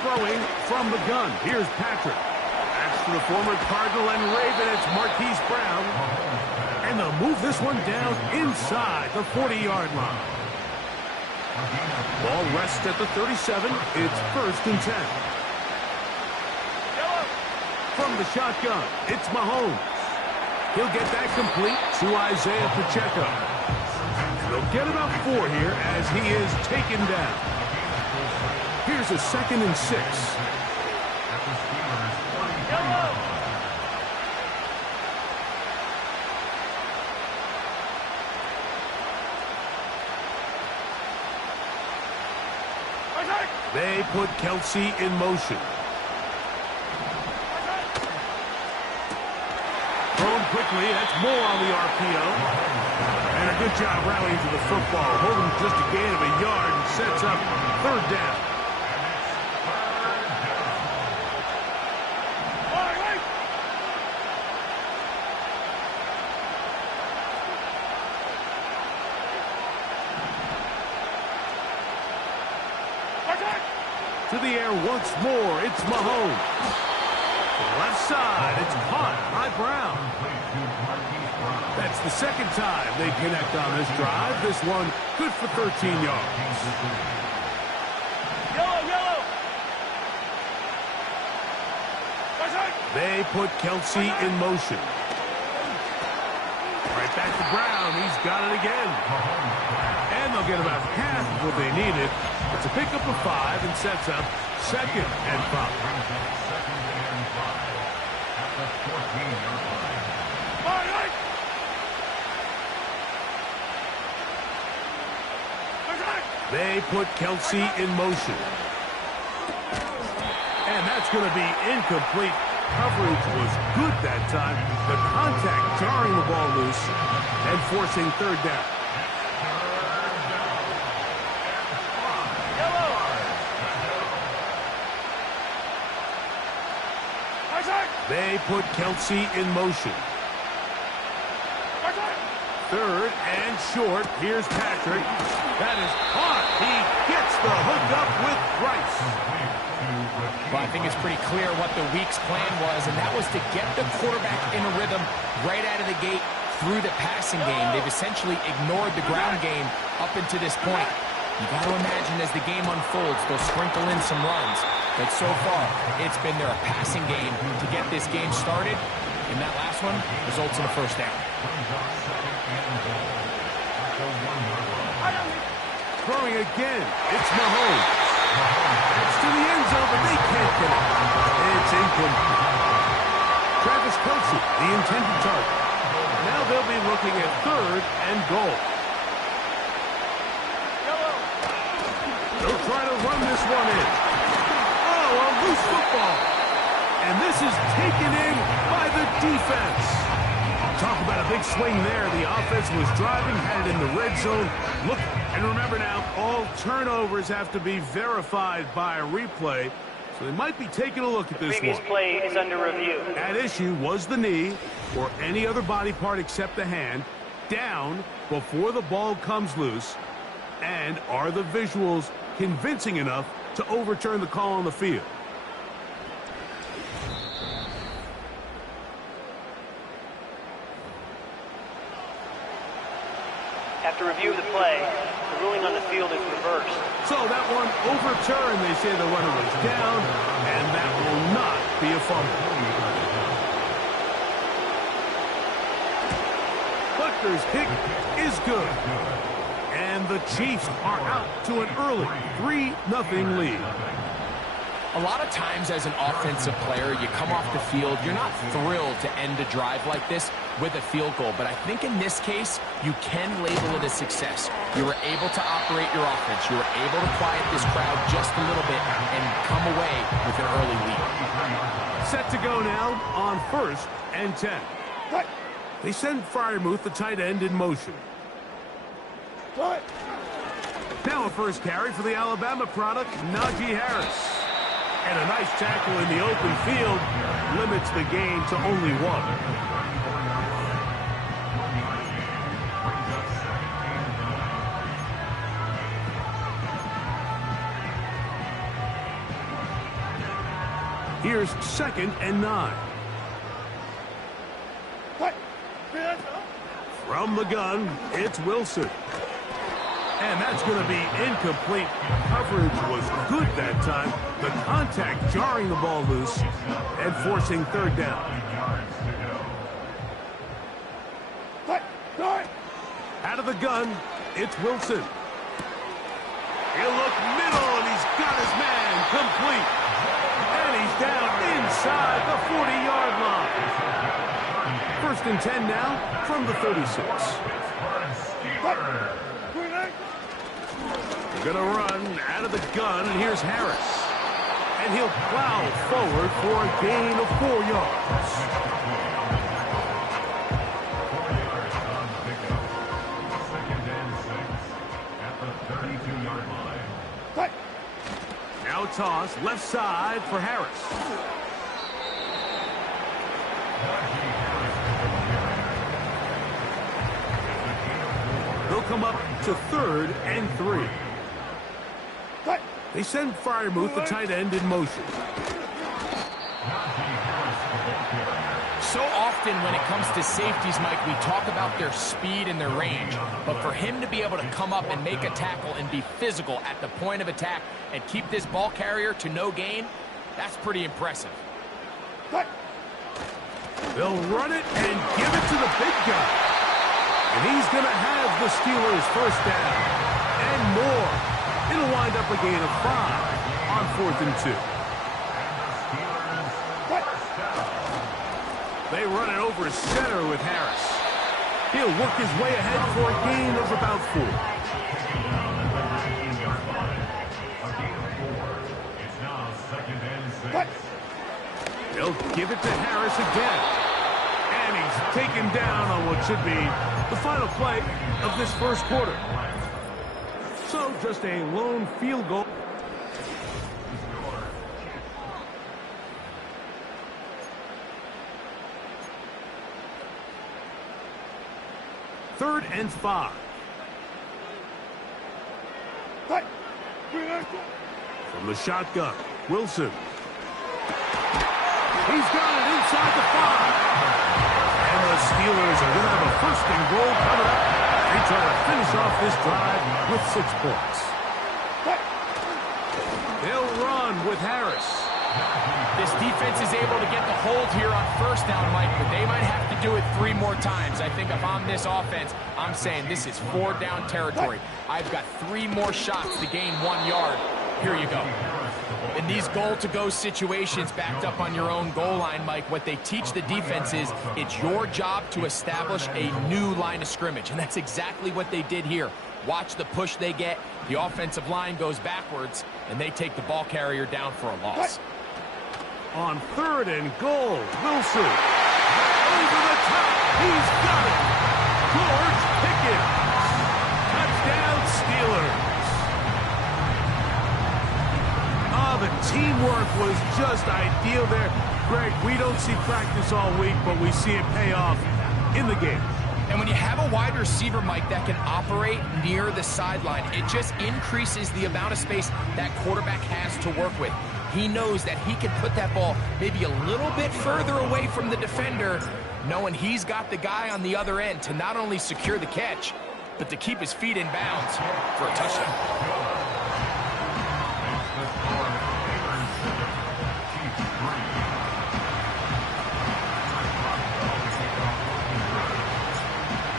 Throwing from the gun. Here's Patrick. That's to the former Cardinal and Raven. It's Marquise Brown. And they'll move this one down inside the 40-yard line. Ball rests at the 37. It's 1st and 10. From the shotgun, it's Mahomes. He'll get that complete to Isaiah Pacheco. They'll get about 4 here as he is taken down. Here's a 2nd and 6. They put Kelsey in motion. Thrown quickly. That's more on the RPO. And a good job rallying to the football. Holding just a gain of a yard and sets up 3rd down. To the air once more, it's Mahomes. To the left side, it's caught by Brown. That's the 2nd time they connect on this drive. This one good for 13 yards. Yellow. They put Kelsey in motion. Right back to Brown. He's got it again. And they'll get about half of what they needed. It's a pickup of 5 and sets up 2nd and 5. They put Kelsey in motion. And that's going to be incomplete. Coverage was good that time. The contact jarring the ball loose and forcing 3rd down. They put Kelsey in motion. 3rd and short. Here's Patrick. That is caught. He gets the hook up with Rice. Well, I think it's pretty clear what the week's plan was, and that was to get the quarterback in a rhythm right out of the gate, through the passing game. They've essentially ignored the ground game up until this point. You got to imagine as the game unfolds, they'll sprinkle in some runs. But so far, it's been their passing game to get this game started. And that last one results in a first down. Throwing again, it's Mahomes. It's to the end zone, but they can't get it. It's incomplete. Travis Kelce, the intended target. Now they'll be looking at 3rd and goal. They'll try to run this one in. Oh, a loose football. And this is taken in by the defense. Talk about a big swing there. The offense was driving, had it in the red zone. Look, and remember now, all turnovers have to be verified by a replay. So they might be taking a look at this one. Previous play is under review. At issue was the knee, or any other body part except the hand, down before the ball comes loose. And are the visuals convincing enough to overturn the call on the field? After review of the play, the ruling on the field is reversed. So that one overturned. They say the runner was down, and that will not be a fumble. Butker's kick is good. And the Chiefs are out to an early 3-0 lead. A lot of times as an offensive player, you come off the field, you're not thrilled to end a drive like this with a field goal. But I think in this case, you can label it a success. You were able to operate your offense. You were able to quiet this crowd just a little bit and come away with an early lead. Set to go now on 1st and 10. They send Freiermuth, the tight end, in motion. Now a first carry for the Alabama product, Najee Harris. And a nice tackle in the open field limits the gain to only 1. Here's 2nd and 9. From the gun, it's Wilson. And that's going to be incomplete. Coverage was good that time. The contact jarring the ball loose and forcing 3rd down. Out of the gun, it's Wilson. He'll look middle, and he's got his man complete. And he's down inside the 40-yard line. 1st and 10 now from the 36. They're going to run out of the gun, and here's Harris. And he'll plow forward for a gain of 4 yards. Now toss left side for Harris. They'll come up to 3rd and 3. They send Freiermuth, the tight end, in motion. So often when it comes to safeties, Mike, we talk about their speed and their range. But for him to be able to come up and make a tackle and be physical at the point of attack and keep this ball carrier to no gain, that's pretty impressive. They'll run it and give it to the big guy. And he's going to have the Steelers' first down and more. It'll wind up a gain of 5 on 4th and 2. They run it over center with Harris. He'll work his way ahead for a gain of about 4. They'll give it to Harris again. And he's taken down on what should be the final play of this first quarter. So just a lone field goal. Third and 5. From the shotgun, Wilson. He's got it inside the 5. And the Steelers are going to have a first and goal coming up. They try to finish off this drive with 6 points. They'll run with Harris. This defense is able to get the hold here on first down, Mike, but they might have to do it 3 more times. I think if I'm this offense, I'm saying this is 4-down territory. I've got 3 more shots to gain 1 yard. Here you go. In these goal-to-go situations backed up on your own goal line, Mike, what they teach the defense is it's your job to establish a new line of scrimmage, and that's exactly what they did here. Watch the push they get. The offensive line goes backwards, and they take the ball carrier down for a loss. On 3rd and goal, Wilson. Over the top. He's got it. George Pickens. Touchdown, Steelers. Oh, the teamwork was just ideal there. Greg, we don't see practice all week, but we see it pay off in the game. And when you have a wide receiver, Mike, that can operate near the sideline, it just increases the amount of space that quarterback has to work with. He knows that he can put that ball maybe a little bit further away from the defender, knowing he's got the guy on the other end to not only secure the catch, but to keep his feet in bounds for a touchdown.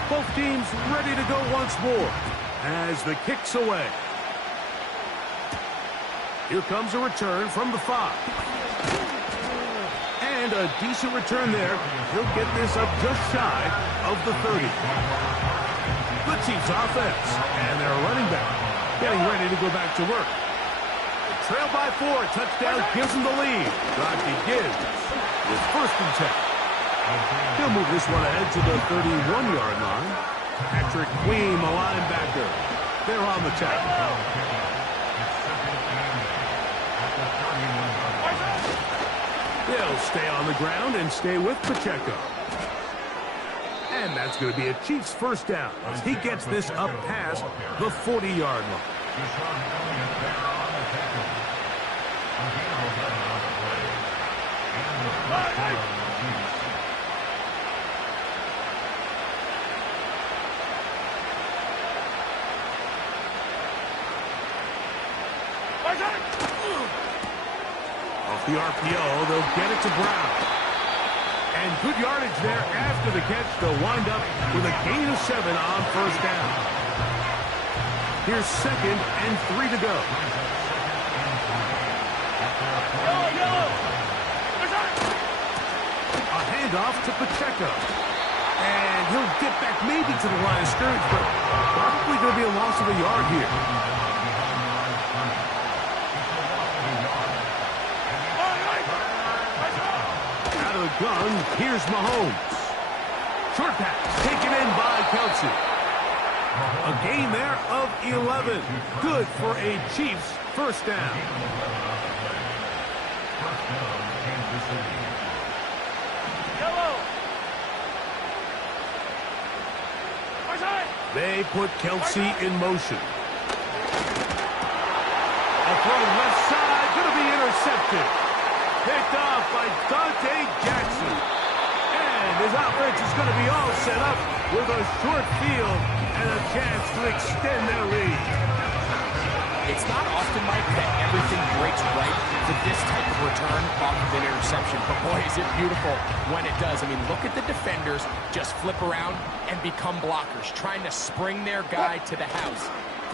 Both teams ready to go once more as the kick's away. Here comes a return from the 5. And a decent return there. He'll get this up just shy of the 30. The Chiefs offense and their running back getting ready to go back to work. Trail by 4. Touchdown gives them the lead. Drive begins with 1st and 10. He'll move this one ahead to the 31-yard line. Patrick Queen, the linebacker. They're on the tackle. They'll stay on the ground and stay with Pacheco. And that's going to be a Chiefs first down as he gets this up past the 40-yard line. Off the RPO, they'll get it to Brown. And good yardage there after the catch. They'll wind up with a gain of 7 on first down. Here's 2nd and 3 to go. A handoff to Pacheco. And he'll get back maybe to the line of scrimmage, but probably going to be a loss of a yard here. Out of the gun, here's Mahomes. Short pass taken in by Kelsey. A gain there of 11. Good for a Chiefs first down. They put Kelsey in motion. A throw left side, going to be intercepted. Picked off by Dante Jackson. And his offense is going to be all set up with a short field and a chance to extend their lead. It's not often, Mike, that everything breaks right for this type of return off of an interception. But boy, is it beautiful when it does. I mean, look at the defenders just flip around and become blockers, trying to spring their guy to the house.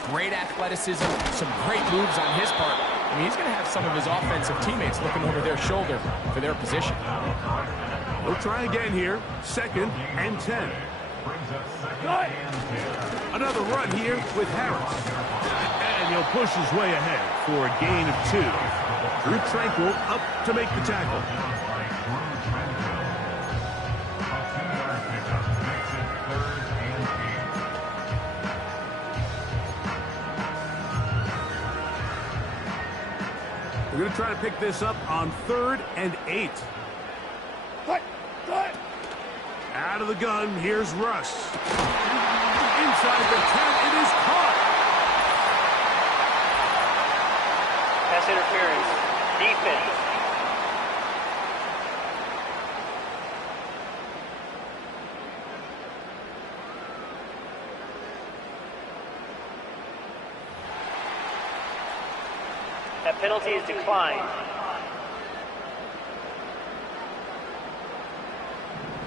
Great athleticism, some great moves on his part. I mean, he's going to have some of his offensive teammates looking over their shoulder for their position. We'll try again here. 2nd and 10. Another run here with Harris. And he'll push his way ahead for a gain of 2. Drew Tranquil up to make the tackle. We're going to try to pick this up on 3rd and 8. Out of the gun, here's Russ. Inside the 10, it is caught. Pass interference. Defense. That penalty is declined.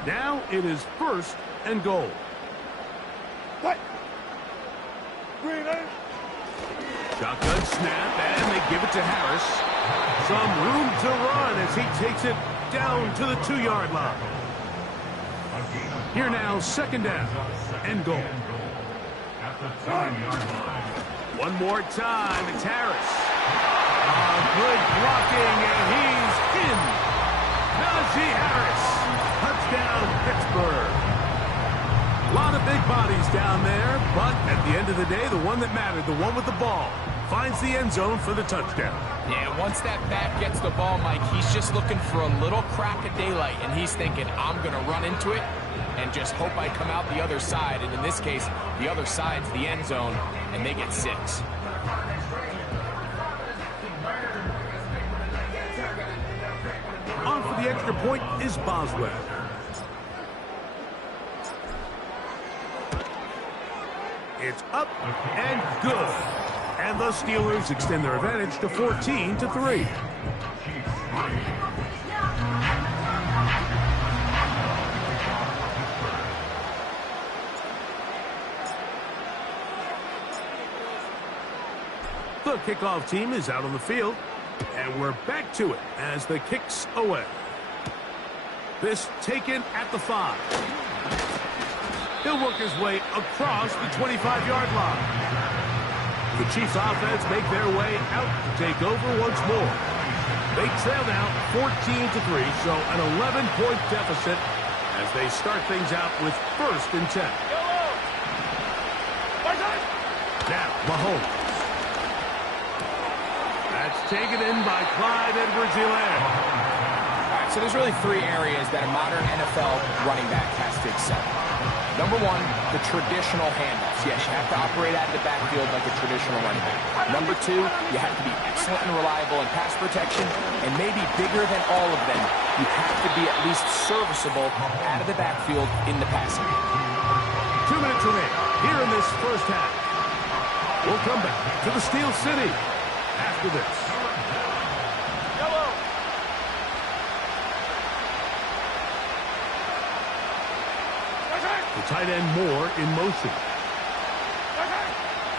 Now it is 1st and goal. Shotgun snap, and they give it to Harris. Some room to run as he takes it down to the 2-yard line. Here now, 2nd down and goal. One more time, it's Harris. Good blocking, and he's in. Najee Harris, touchdown Pittsburgh. A lot of big bodies down there, but at the end of the day, the one that mattered, the one with the ball, finds the end zone for the touchdown. Yeah, once that back gets the ball, Mike, he's just looking for a little crack of daylight, and he's thinking, I'm going to run into it and just hope I come out the other side. And in this case, the other side's the end zone, and they get 6. On for the extra point is Boswell. It's up and good. And the Steelers extend their advantage to 14-3. The kickoff team is out on the field, and we're back to it as the kick's away. This taken at the 5. He'll work his way across the 25-yard line. The Chiefs offense make their way out to take over once more. They trail now 14-3, so an 11-point deficit as they start things out with 1st and 10. Now, Mahomes. That's taken in by Clyde Edwards-Helaire. All right, so there's really 3 areas that a modern NFL running back has to excel. Number 1, the traditional handoffs. Yes, you have to operate out of the backfield like a traditional running back. Number 2, you have to be excellent and reliable in pass protection, and maybe bigger than all of them, you have to be at least serviceable out of the backfield in the passing. 2 minutes remaining here in this first half. We'll come back to the Steel City after this. The tight end Moore in motion.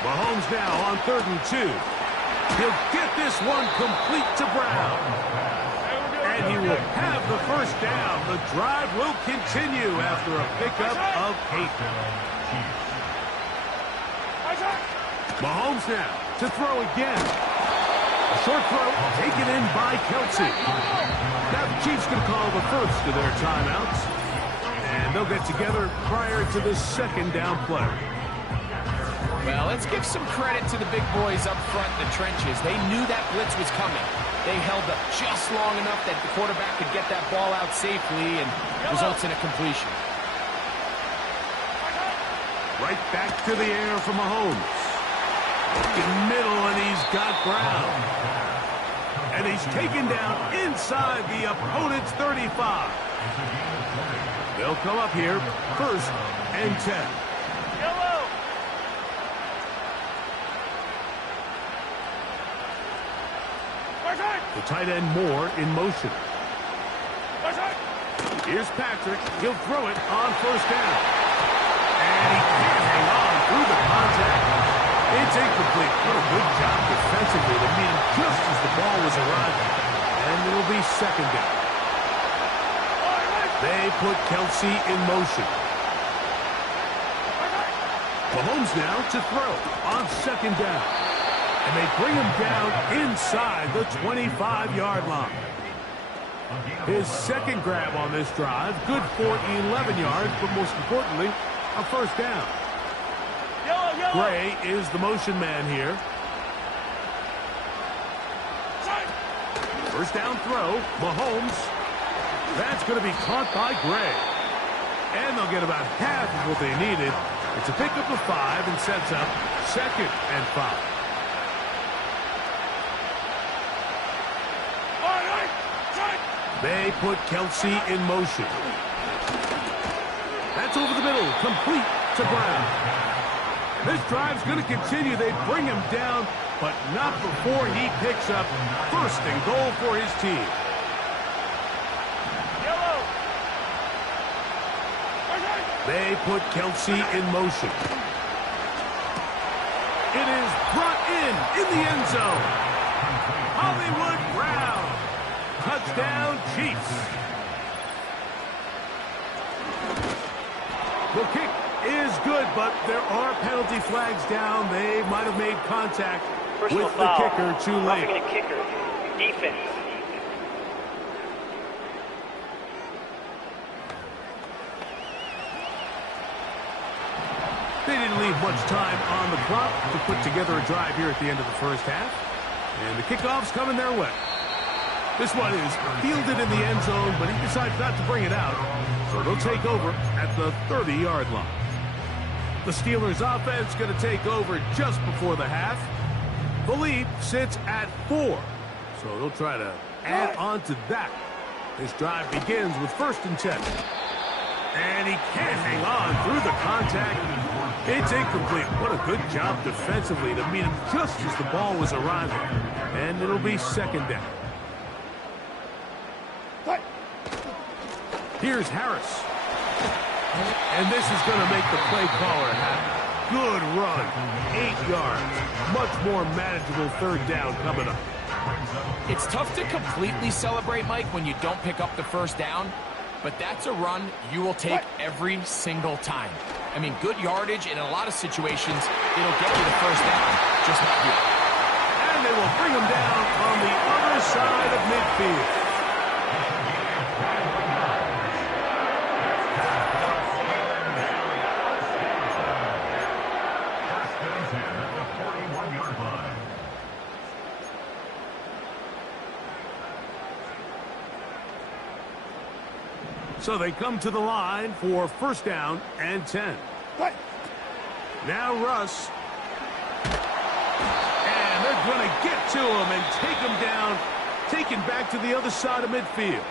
Mahomes now on 3rd and 2. He'll get this one complete to Brown. And he will have the 1st down. The drive will continue after a pickup of 8. Mahomes now to throw again. A short throw taken in by Kelsey. Now the Chiefs can call the first of their timeouts. And they'll get together prior to the 2nd down play. Well, let's give some credit to the big boys up front in the trenches. They knew that blitz was coming. They held up just long enough that the quarterback could get that ball out safely and results in a completion. Right back to the air for Mahomes. In middle, and he's got Brown. And he's taken down inside the opponent's 35. They'll come up here, 1st and 10. The tight end Moore in motion. Here's Patrick. He'll throw it on 1st down. And he can't hang on through the contact. It's incomplete. What a good job defensively to meet him just as the ball was arriving. And it'll be 2nd down. They put Kelsey in motion. Mahomes now to throw on 2nd down. And they bring him down inside the 25-yard line. His 2nd grab on this drive, good for 11 yards, but most importantly, a 1st down. Gray is the motion man here. 1st down throw, Mahomes. That's going to be caught by Gray. And they'll get about half of what they needed. It's a pickup of 5 and sets up 2nd and 5. They put Kelsey in motion. That's over the middle, complete to Brown. This drive's going to continue. They bring him down, but not before he picks up first and goal for his team. They put Kelsey in motion. It is brought in the end zone. Hollywood Brown. Touchdown, Chiefs. The kick is good, but there are penalty flags down. They might have made contact Personal with the foul. kicker too late. Roughing a kicker. Defense. They didn't leave much time on the clock to put together a drive here at the end of the first half. And the kickoff's coming their way. This one is fielded in the end zone, but he decides not to bring it out. So they'll take over at the 30-yard line. The Steelers' offense going to take over just before the half. The lead sits at 4. So they'll try to add on to that. This drive begins with 1st and 10. And he can't hang on through the contact. It's incomplete. What a good job defensively to meet him just as the ball was arriving. And it'll be 2nd down. Here's Harris. And this is going to make the play caller happy. Good run. 8 yards. Much more manageable 3rd down coming up. It's tough to completely celebrate, Mike, when you don't pick up the 1st down. But that's a run you will take every single time. I mean, good yardage, and in a lot of situations, it'll get you the 1st down, just not here. And they will bring him down on the other side of midfield. So they come to the line for 1st down and 10. Now Russ. And they're going to get to him and take him down, take him back to the other side of midfield.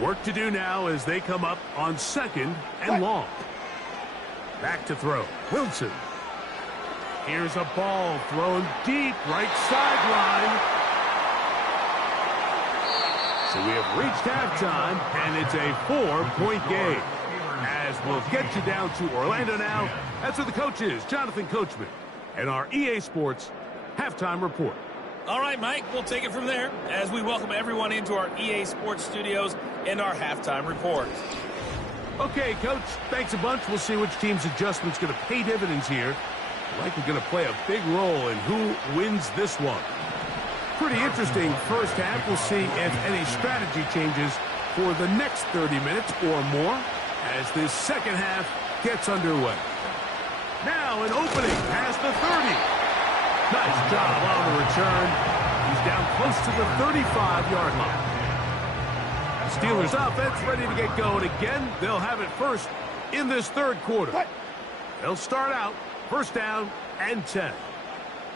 Work to do now as they come up on 2nd and long. Back to throw. Wilson. Here's a ball thrown deep right sideline. So we have reached halftime, and it's a 4-point game. As we'll get you down to Orlando now. That's where the coach is, Jonathan Coachman, and our EA Sports Halftime Report. All right, Mike, we'll take it from there as we welcome everyone into our EA Sports studios and our Halftime Report. Okay, Coach, thanks a bunch. We'll see which team's adjustment's going to pay dividends here. Likely going to play a big role in who wins this one. Pretty interesting first half. We'll see if any strategy changes for the next 30 minutes or more as this second half gets underway. Now an opening past the 30. Nice job on the return. He's down close to the 35-yard line. Steelers offense ready to get going again. They'll have it first in this 3rd quarter. They'll start out 1st down and 10.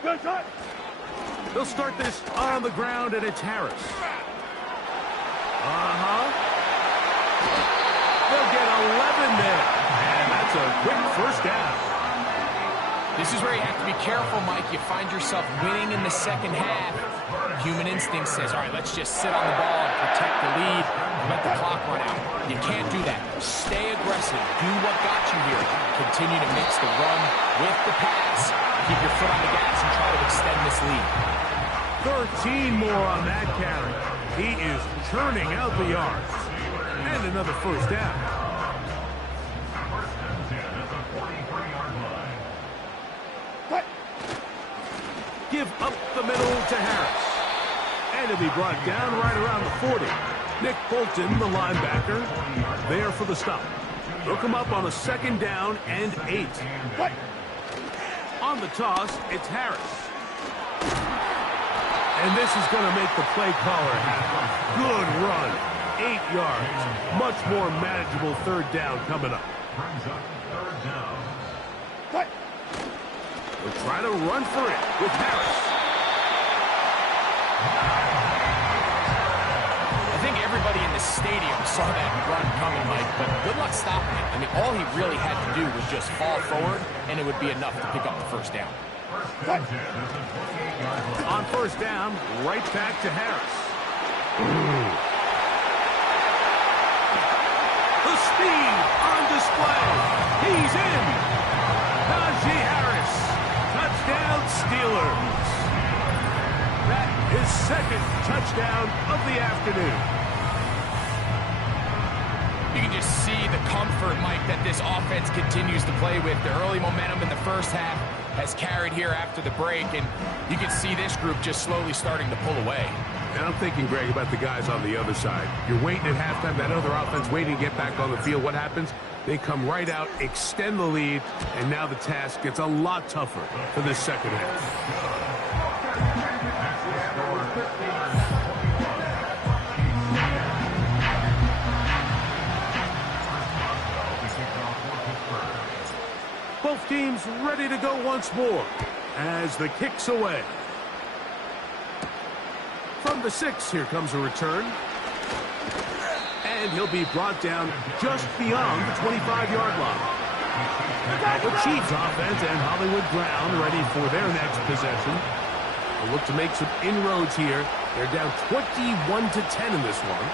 Good shot. They'll start this on the ground, and it's Harris. They'll get 11 there. And that's a quick 1st down. This is where you have to be careful, Mike. You find yourself winning in the second half. Human instinct says, all right, let's just sit on the ball and protect the lead and let the clock run out. You can't do that. Stay aggressive. Do what got you here. Continue to mix the run with the pass. Keep your foot on the gas and try to extend this lead. 13 more on that carry. He is churning out the yards. And another 1st down. Give up the middle to Harris. And he'll be brought down right around the 40. Nick Bolton, the linebacker, there for the stop. They'll come up on a 2nd down and 8. On the toss, it's Harris. And this is going to make the play caller happy. Good run. 8 yards. Much more manageable 3rd down coming up. They'll try to run for it with Harris. I think everybody in the stadium saw that run coming, Mike, but good luck stopping it. I mean, all he really had to do was just fall forward, and it would be enough to pick up the first down. On first down, right back to Harris. The speed on display. He's in. Najee Harris. Touchdown, Steelers. That is second touchdown of the afternoon. You can just see the comfort, Mike, that this offense continues to play with. The early momentum in the first half has carried here after the break, and you can see this group just slowly starting to pull away. And I'm thinking, Greg, about the guys on the other side. You're waiting at halftime, that other offense waiting to get back on the field. What happens? They come right out, extend the lead, and now the task gets a lot tougher for this second half. Both teams ready to go once more as the kick's away. From the 6, here comes a return. And he'll be brought down just beyond the 25-yard line. The Chiefs offense and Hollywood Brown ready for their next possession. They'll look to make some inroads here. They're down 21-10 in this one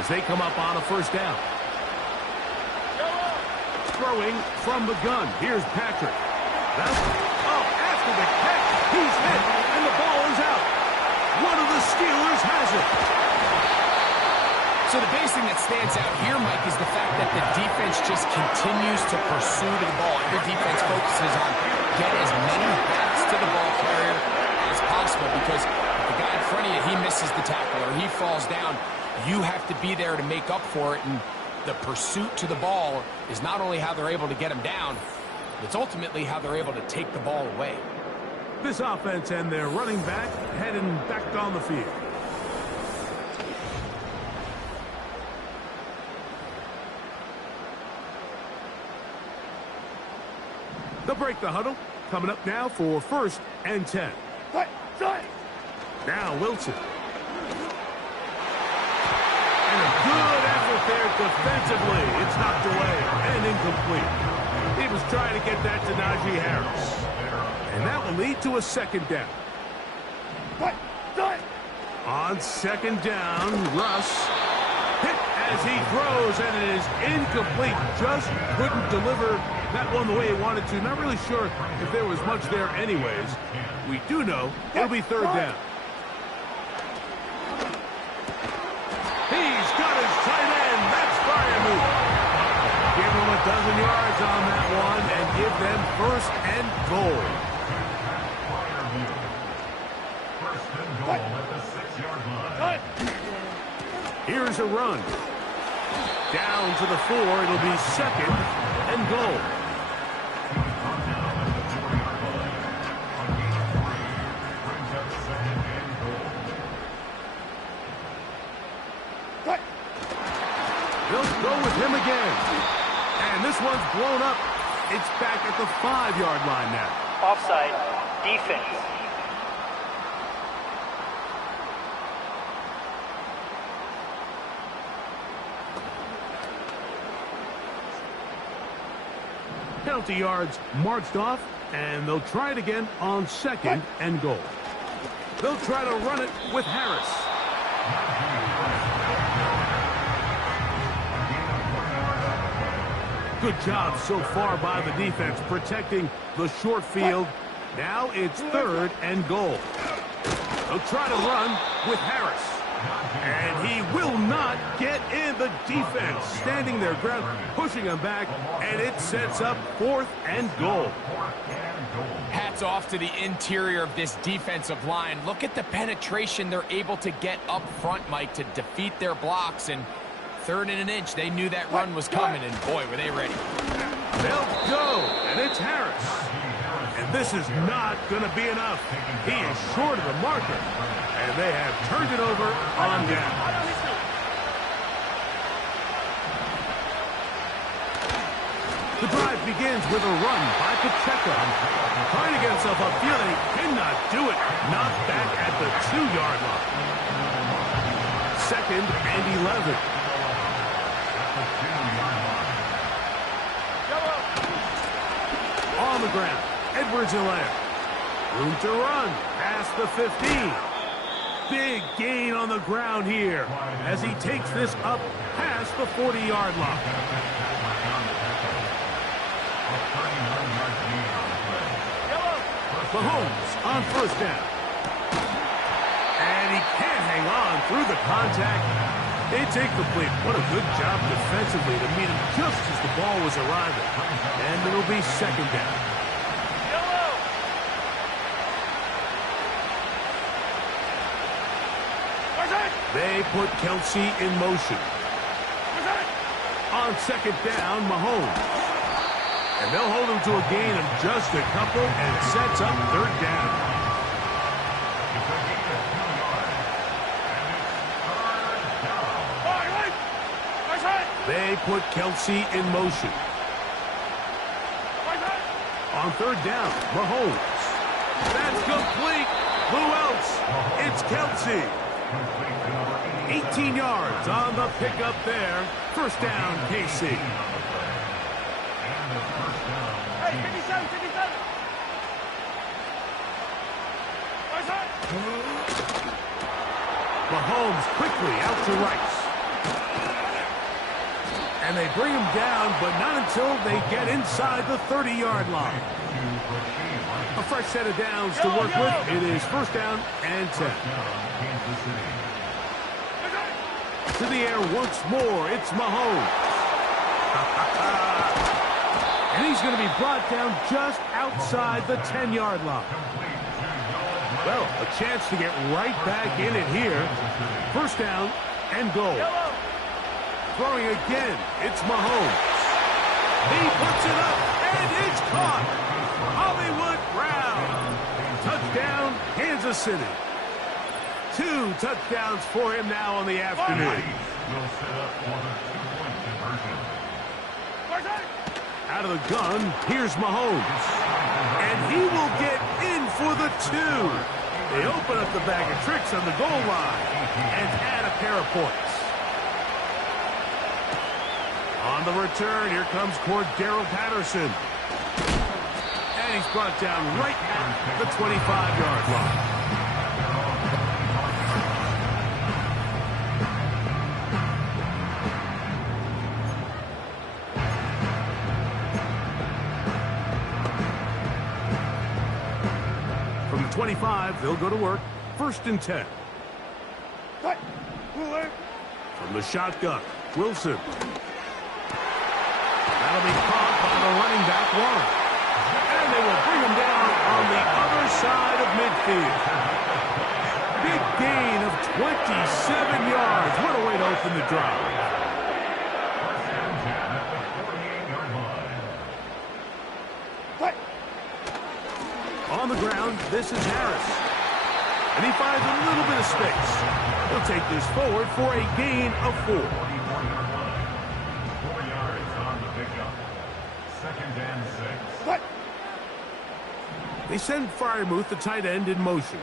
as they come up on a first down. Throwing from the gun. Here's Patrick. After the catch, he's hit, and the ball is out. One of the Steelers has it. So the biggest thing that stands out here, Mike, is the fact that the defense just continues to pursue the ball. Every defense focuses on get as many bats to the ball carrier as possible, because if the guy in front of you, he misses the tackle or he falls down, you have to be there to make up for it. And the pursuit to the ball is not only how they're able to get him down, it's ultimately how they're able to take the ball away. This offense and their running back heading back on the field. They'll break the huddle. Coming up now for 1st and 10. Now Wilson. And a good effort there defensively. It's knocked away and incomplete. He was trying to get that to Najee Harris. And that will lead to a second down. On second down, Russ hit as he throws, and it is incomplete. Just couldn't deliver that one the way he wanted to. Not really sure if there was much there anyways. We do know it'll be third down. He's got his tight end. That's fire move. Give them a dozen yards on that one and give them 1st and goal. Here's a run. Down to the 4. It'll be 2nd and goal. They'll go with him again. And this one's blown up. It's back at the 5-yard line now. Offside. Defense. Penalty yards marched off, and they'll try it again on 2nd and goal. They'll try to run it with Harris. Good job so far by the defense protecting the short field. Now it's 3rd and goal. They'll try to run with Harris. And he will not get in. The defense standing their ground, pushing him back, and it sets up 4th and goal. Hats off to the interior of this defensive line. Look at the penetration they're able to get up front, Mike, to defeat their blocks. And 3rd and an inch, they knew that run was coming, and boy, were they ready. They'll go, and it's Harris. And this is not going to be enough. He is short of the marker, and they have turned it over on down. The drive begins with a run by Pacheco. Trying to get himself upfield, and he cannot do it. Knocked back at the 2-yard line. 2nd and 11. On the ground, Edwards-Helaire. Room to run, past the 15. Big gain on the ground here as he takes this up past the 40-yard line. Mahomes on first down. And he can't hang on through the contact. It's incomplete. What a good job defensively to meet him just as the ball was arriving. And it'll be second down. They put Kelsey in motion. On second down, Mahomes. And they'll hold him to a gain of just a couple and sets up third down. They put Kelsey in motion. On third down, Mahomes. That's complete. Who else? It's Kelsey. 18 yards on the pickup there. First down, KC. Hey, 57, 57. Mahomes quickly out to Rice. And they bring him down, but not until they get inside the 30-yard line. A fresh set of downs to work with. It is first down and 10. To the air once more. It's Mahomes. And he's going to be brought down just outside the 10-yard line. Well, a chance to get right back in it here. First down and goal. Throwing again, it's Mahomes. He puts it up, and it's caught. Hollywood Brown. Touchdown, Kansas City. 2 touchdowns for him now on the afternoon. Out of the gun, here's Mahomes. And he will get in for the 2. They open up the bag of tricks on the goal line and add a pair of points. On the return, here comes Cordero Patterson. And he's brought down right at the 25-yard line. From the 25, they'll go to work. First and 10. From the shotgun, Wilson. That'll be caught by the running back, Warren. And they will bring him down on the other side of midfield. Big gain of 27 yards. What a way to open the drive. On the ground, this is Harris. And he finds a little bit of space. He'll take this forward for a gain of 4. They send Freiermuth, the tight end, in motion.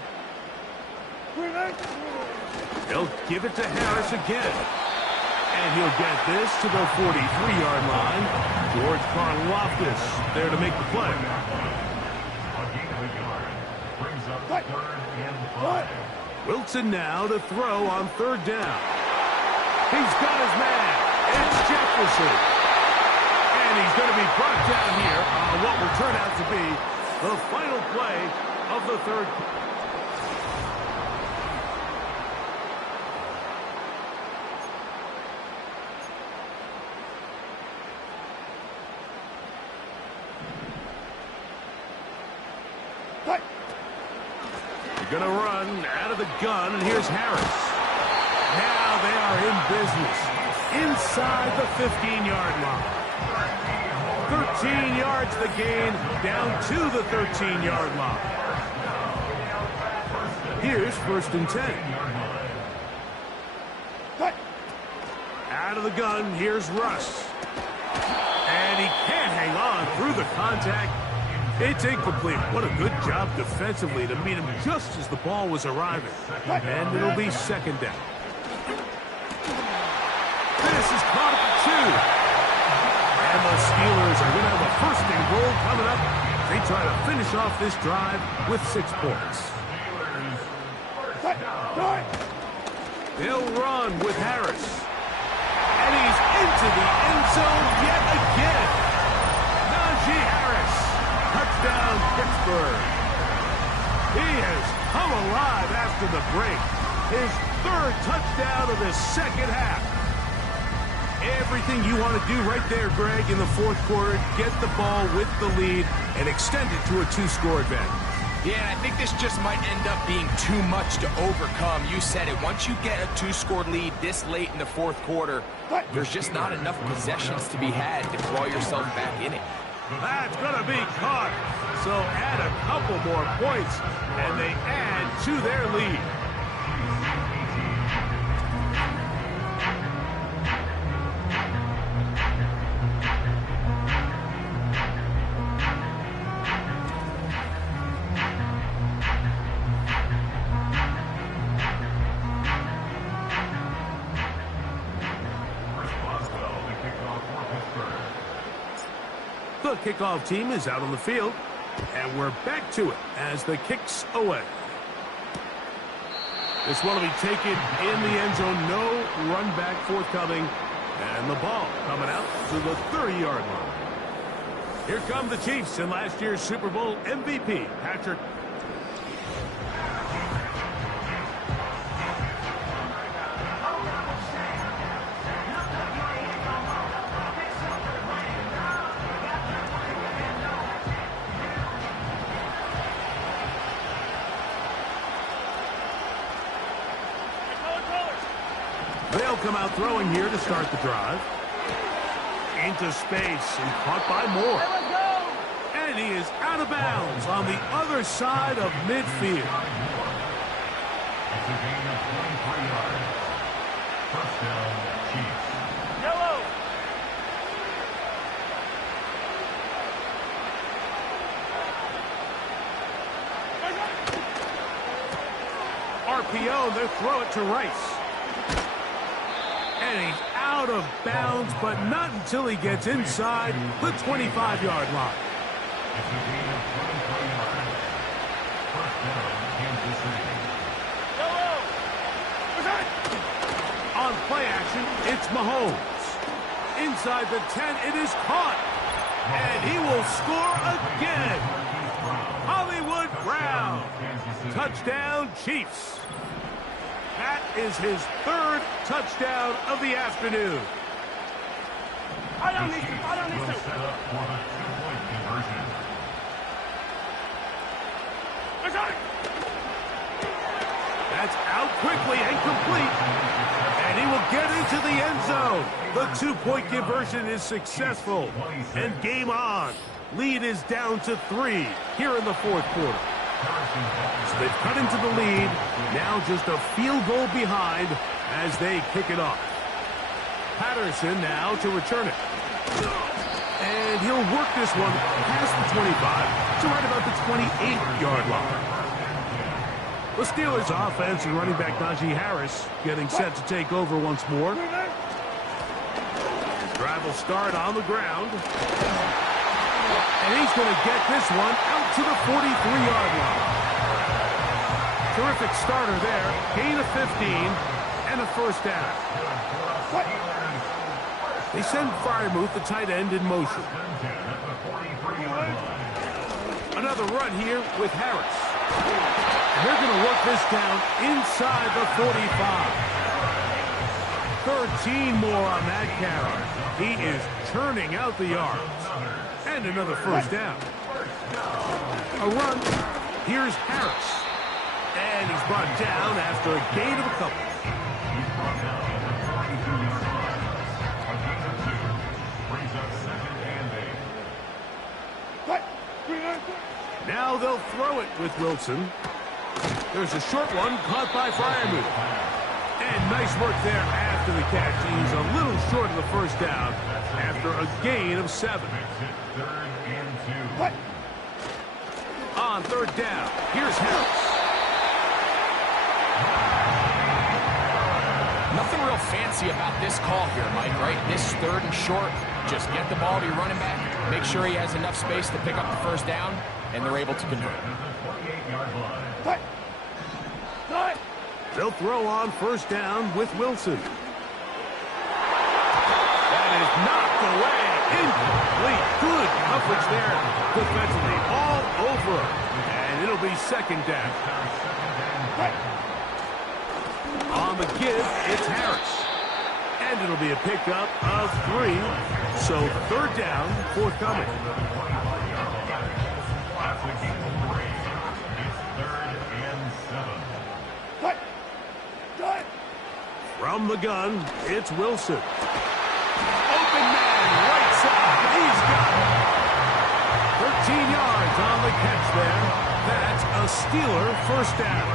They'll give it to Harris again. And he'll get this to the 43-yard line. George Karlaftis there to make the play. Wilson now to throw on third down. He's got his man. It's Jefferson. And he's going to be brought down here on what will turn out to be the final play of the third. They're going to run out of the gun, and here's Harris. Now they are in business inside the 15-yard line. 13 yards the gain, down to the 13-yard line. Here's first and 10. Out of the gun, here's Russ. And he can't hang on through the contact. It's incomplete. What a good job defensively to meet him just as the ball was arriving. And it'll be second down. This is caught at the 2. Steelers are going to have a first and goal coming up. They try to finish off this drive with 6 points. They'll run with Harris. And he's into the end zone yet again. Najee Harris. Touchdown, Pittsburgh. He has come alive after the break. His 3rd touchdown of the second half. Everything you want to do right there, Greg, in the 4th quarter, get the ball with the lead and extend it to a 2-score advantage. Yeah, I think this just might end up being too much to overcome. You said it. Once you get a 2-score lead this late in the 4th quarter, there's just not enough possessions to be had to claw yourself back in it. That's going to be caught. So add a couple more points, and they add to their lead. The kickoff team is out on the field, and we're back to it as the kick's away. This one will be taken in the end zone. No run back forthcoming, and the ball coming out to the 30-yard line. Here come the Chiefs and last year's Super Bowl MVP, Patrick. They'll come out throwing here to start the drive. Into space and caught by Moore. And he is out of bounds on the other side of midfield. It's a gain of 23 yards. Touchdown, Chiefs. Yellow. RPO, they'll throw it to Rice. And he's out of bounds, but not until he gets inside the 25-yard line. It's a gain of 23 yards. First down, Kansas City. Yellow. On play action, it's Mahomes. Inside the 10, it is caught. And he will score again. Hollywood Brown. Touchdown, Chiefs. That is his 3rd touchdown of the afternoon. I don't need to. Set up for the 2-point conversion. That's out quickly and complete. And he will get into the end zone. The 2-point conversion is successful. And game on. Lead is down to 3 here in the 4th quarter. So they've cut into the lead. Now just a field goal behind as they kick it off. Patterson now to return it. And he'll work this one past the 25 to right about the 28-yard line. The Steelers offense and running back Najee Harris getting set to take over once more. Drive will start on the ground. And he's going to get this one out to the 43-yard line. Terrific starter there. Gain of 15 and a first down. They send Freiermuth, the tight end, in motion. Another run here with Harris. And they're going to work this down inside the 45. 13 more on that carry. He is churning out the yards. And another first down. A run. Here's Harris. And he's brought down after a gain of a couple. Now they'll throw it with Wilson. There's a short one caught by Freiermuth. And nice work there after the catch. He's a little short of the first down after a gain of 7. On 3rd down, here's Harris. Nothing real fancy about this call here, Mike, right? This 3rd and short, Just get the ball to your running back, make sure he has enough space to pick up the first down, and they're able to convert. They'll throw on first down with Wilson. That is knocked away. Incomplete. Good coverage there defensively. All over. And it'll be second down. On the give, it's Harris. And it'll be a pickup of 3. So third down, forthcoming. From the gun, it's Wilson. Open man, right side. He's got it. 13 yards on the catch there. That's a Steeler first down.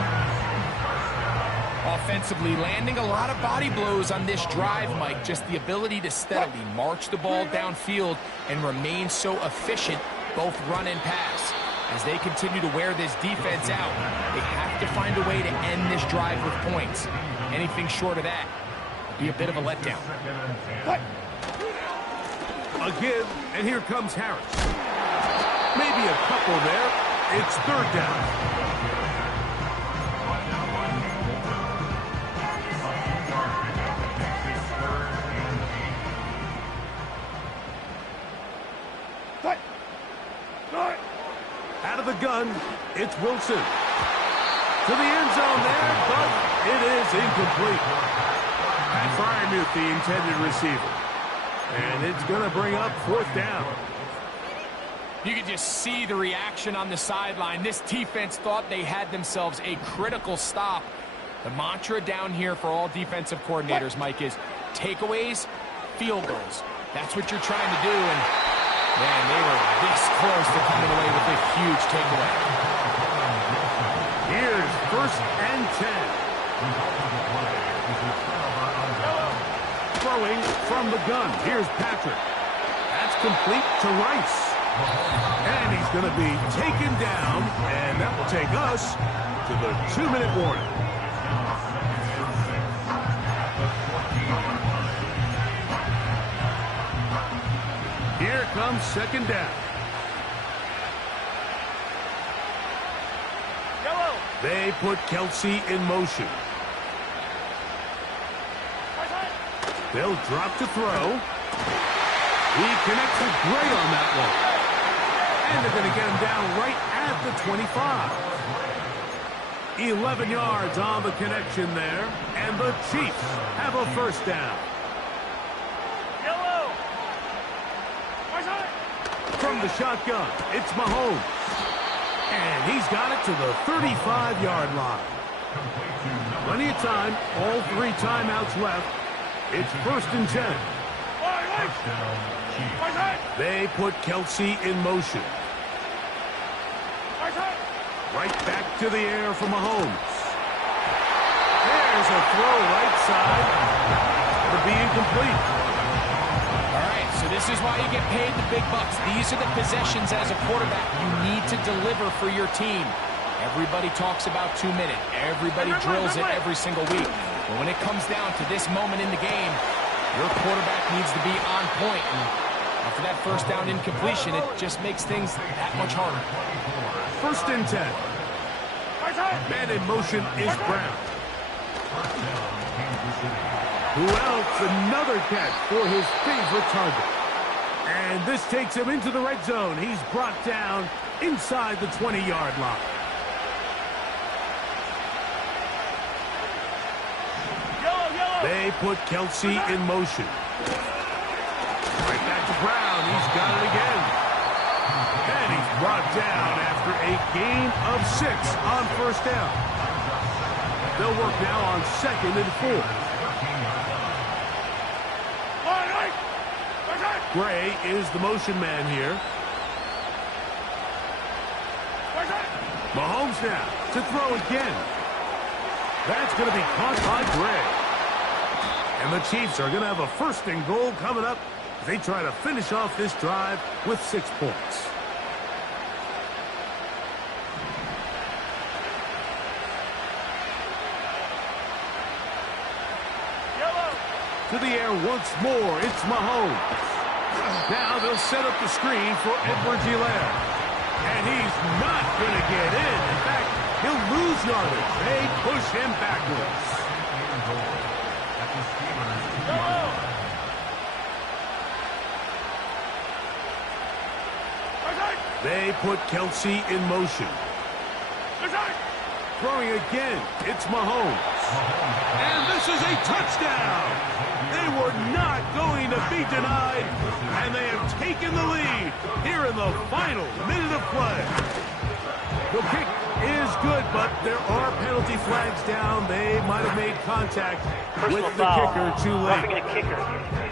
Offensively, landing a lot of body blows on this drive, Mike. Just the ability to steadily march the ball downfield and remain so efficient, both run and pass. As they continue to wear this defense out, they have to find a way to end this drive with points. Anything short of that would be a bit of a letdown. A give, and here comes Harris. Maybe a couple there. It's third down. Out of the gun, it's Wilson. To the end zone there, but it is incomplete. Pat Fryermuth, the intended receiver. And it's going to bring up fourth down. You can just see the reaction on the sideline. This defense thought they had themselves a critical stop. The mantra down here for all defensive coordinators, Mike, is takeaways, field goals. That's what you're trying to do, and man, they were this close to coming away with a huge takeaway. Here's first and 10. Throwing from the gun. Here's Patrick. That's complete to Rice. And he's going to be taken down, and that will take us to the 2-minute warning. Here comes second down. Yellow. They put Kelsey in motion. They'll drop to throw. He connects with Gray on that one. And they're going to get him down right at the 25. 11 yards on the connection there. And the Chiefs have a first down. Yellow. From the shotgun, it's Mahomes. And he's got it to the 35-yard line. Plenty of time, all 3 timeouts left. It's first and 10. They put Kelsey in motion. Right back to the air for Mahomes. There's a throw right side. To be incomplete. All right, so this is why you get paid the big bucks. These are the possessions as a quarterback you need to deliver for your team. Everybody talks about 2 minutes. Everybody drills it every single week. But when it comes down to this moment in the game, your quarterback needs to be on point. And after that first down incompletion, it just makes things that much harder. First and 10. Man in motion is Brown. Who else? Another catch for his favorite target. And this takes him into the red zone. He's brought down inside the 20-yard line. They put Kelsey in motion. Right back to Brown. He's got it again. And he's brought down after a gain of 6 on first down. They'll work now on second and 4. Gray is the motion man here. Mahomes now to throw again. That's going to be caught by Gray. And the Chiefs are going to have a first and goal coming up as they try to finish off this drive with 6 points. To the air once more, it's Mahomes. Now they'll set up the screen for Edwards-Helaire. And he's not going to get in. In fact, he'll lose yardage. They push him backwards. They put Kelsey in motion. Throwing again, it's Mahomes. And this is a touchdown. They were not going to be denied, and they have taken the lead here in the final minute of play. The kick is good, but there are penalty flags down. They might have made contact with the kicker too late. Roughing a kicker.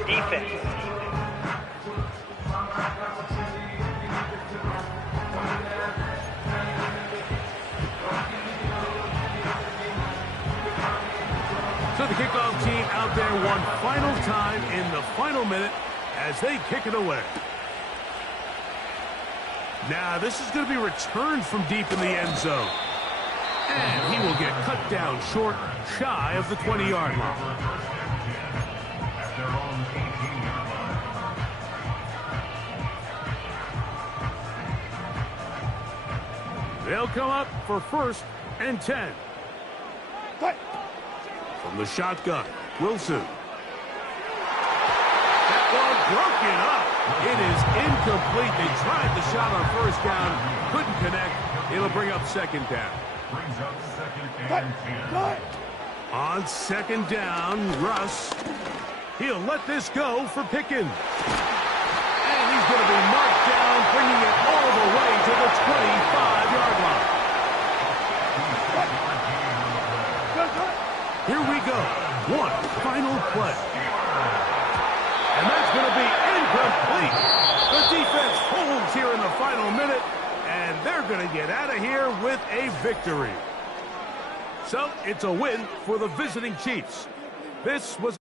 Defense. So the kickoff team out there one final time in the final minute as they kick it away. Now this is going to be returned from deep in the end zone. And he will get cut down short, shy of the 20-yard line. They'll come up for 1st and 10. From the shotgun, Wilson. That ball broken up. It is incomplete. They tried the shot on 1st down, couldn't connect. It'll bring up 2nd down. Brings up 2nd and 10. On 2nd down, Russ. He'll let this go for Pickens. And he's going to be marked down, bringing it all the way to the 25-yard line. Here we go. One final play. And that's going to be incomplete. The defense holds here in the final minute, and they're going to get out of here with a victory. So it's a win for the visiting Chiefs. This was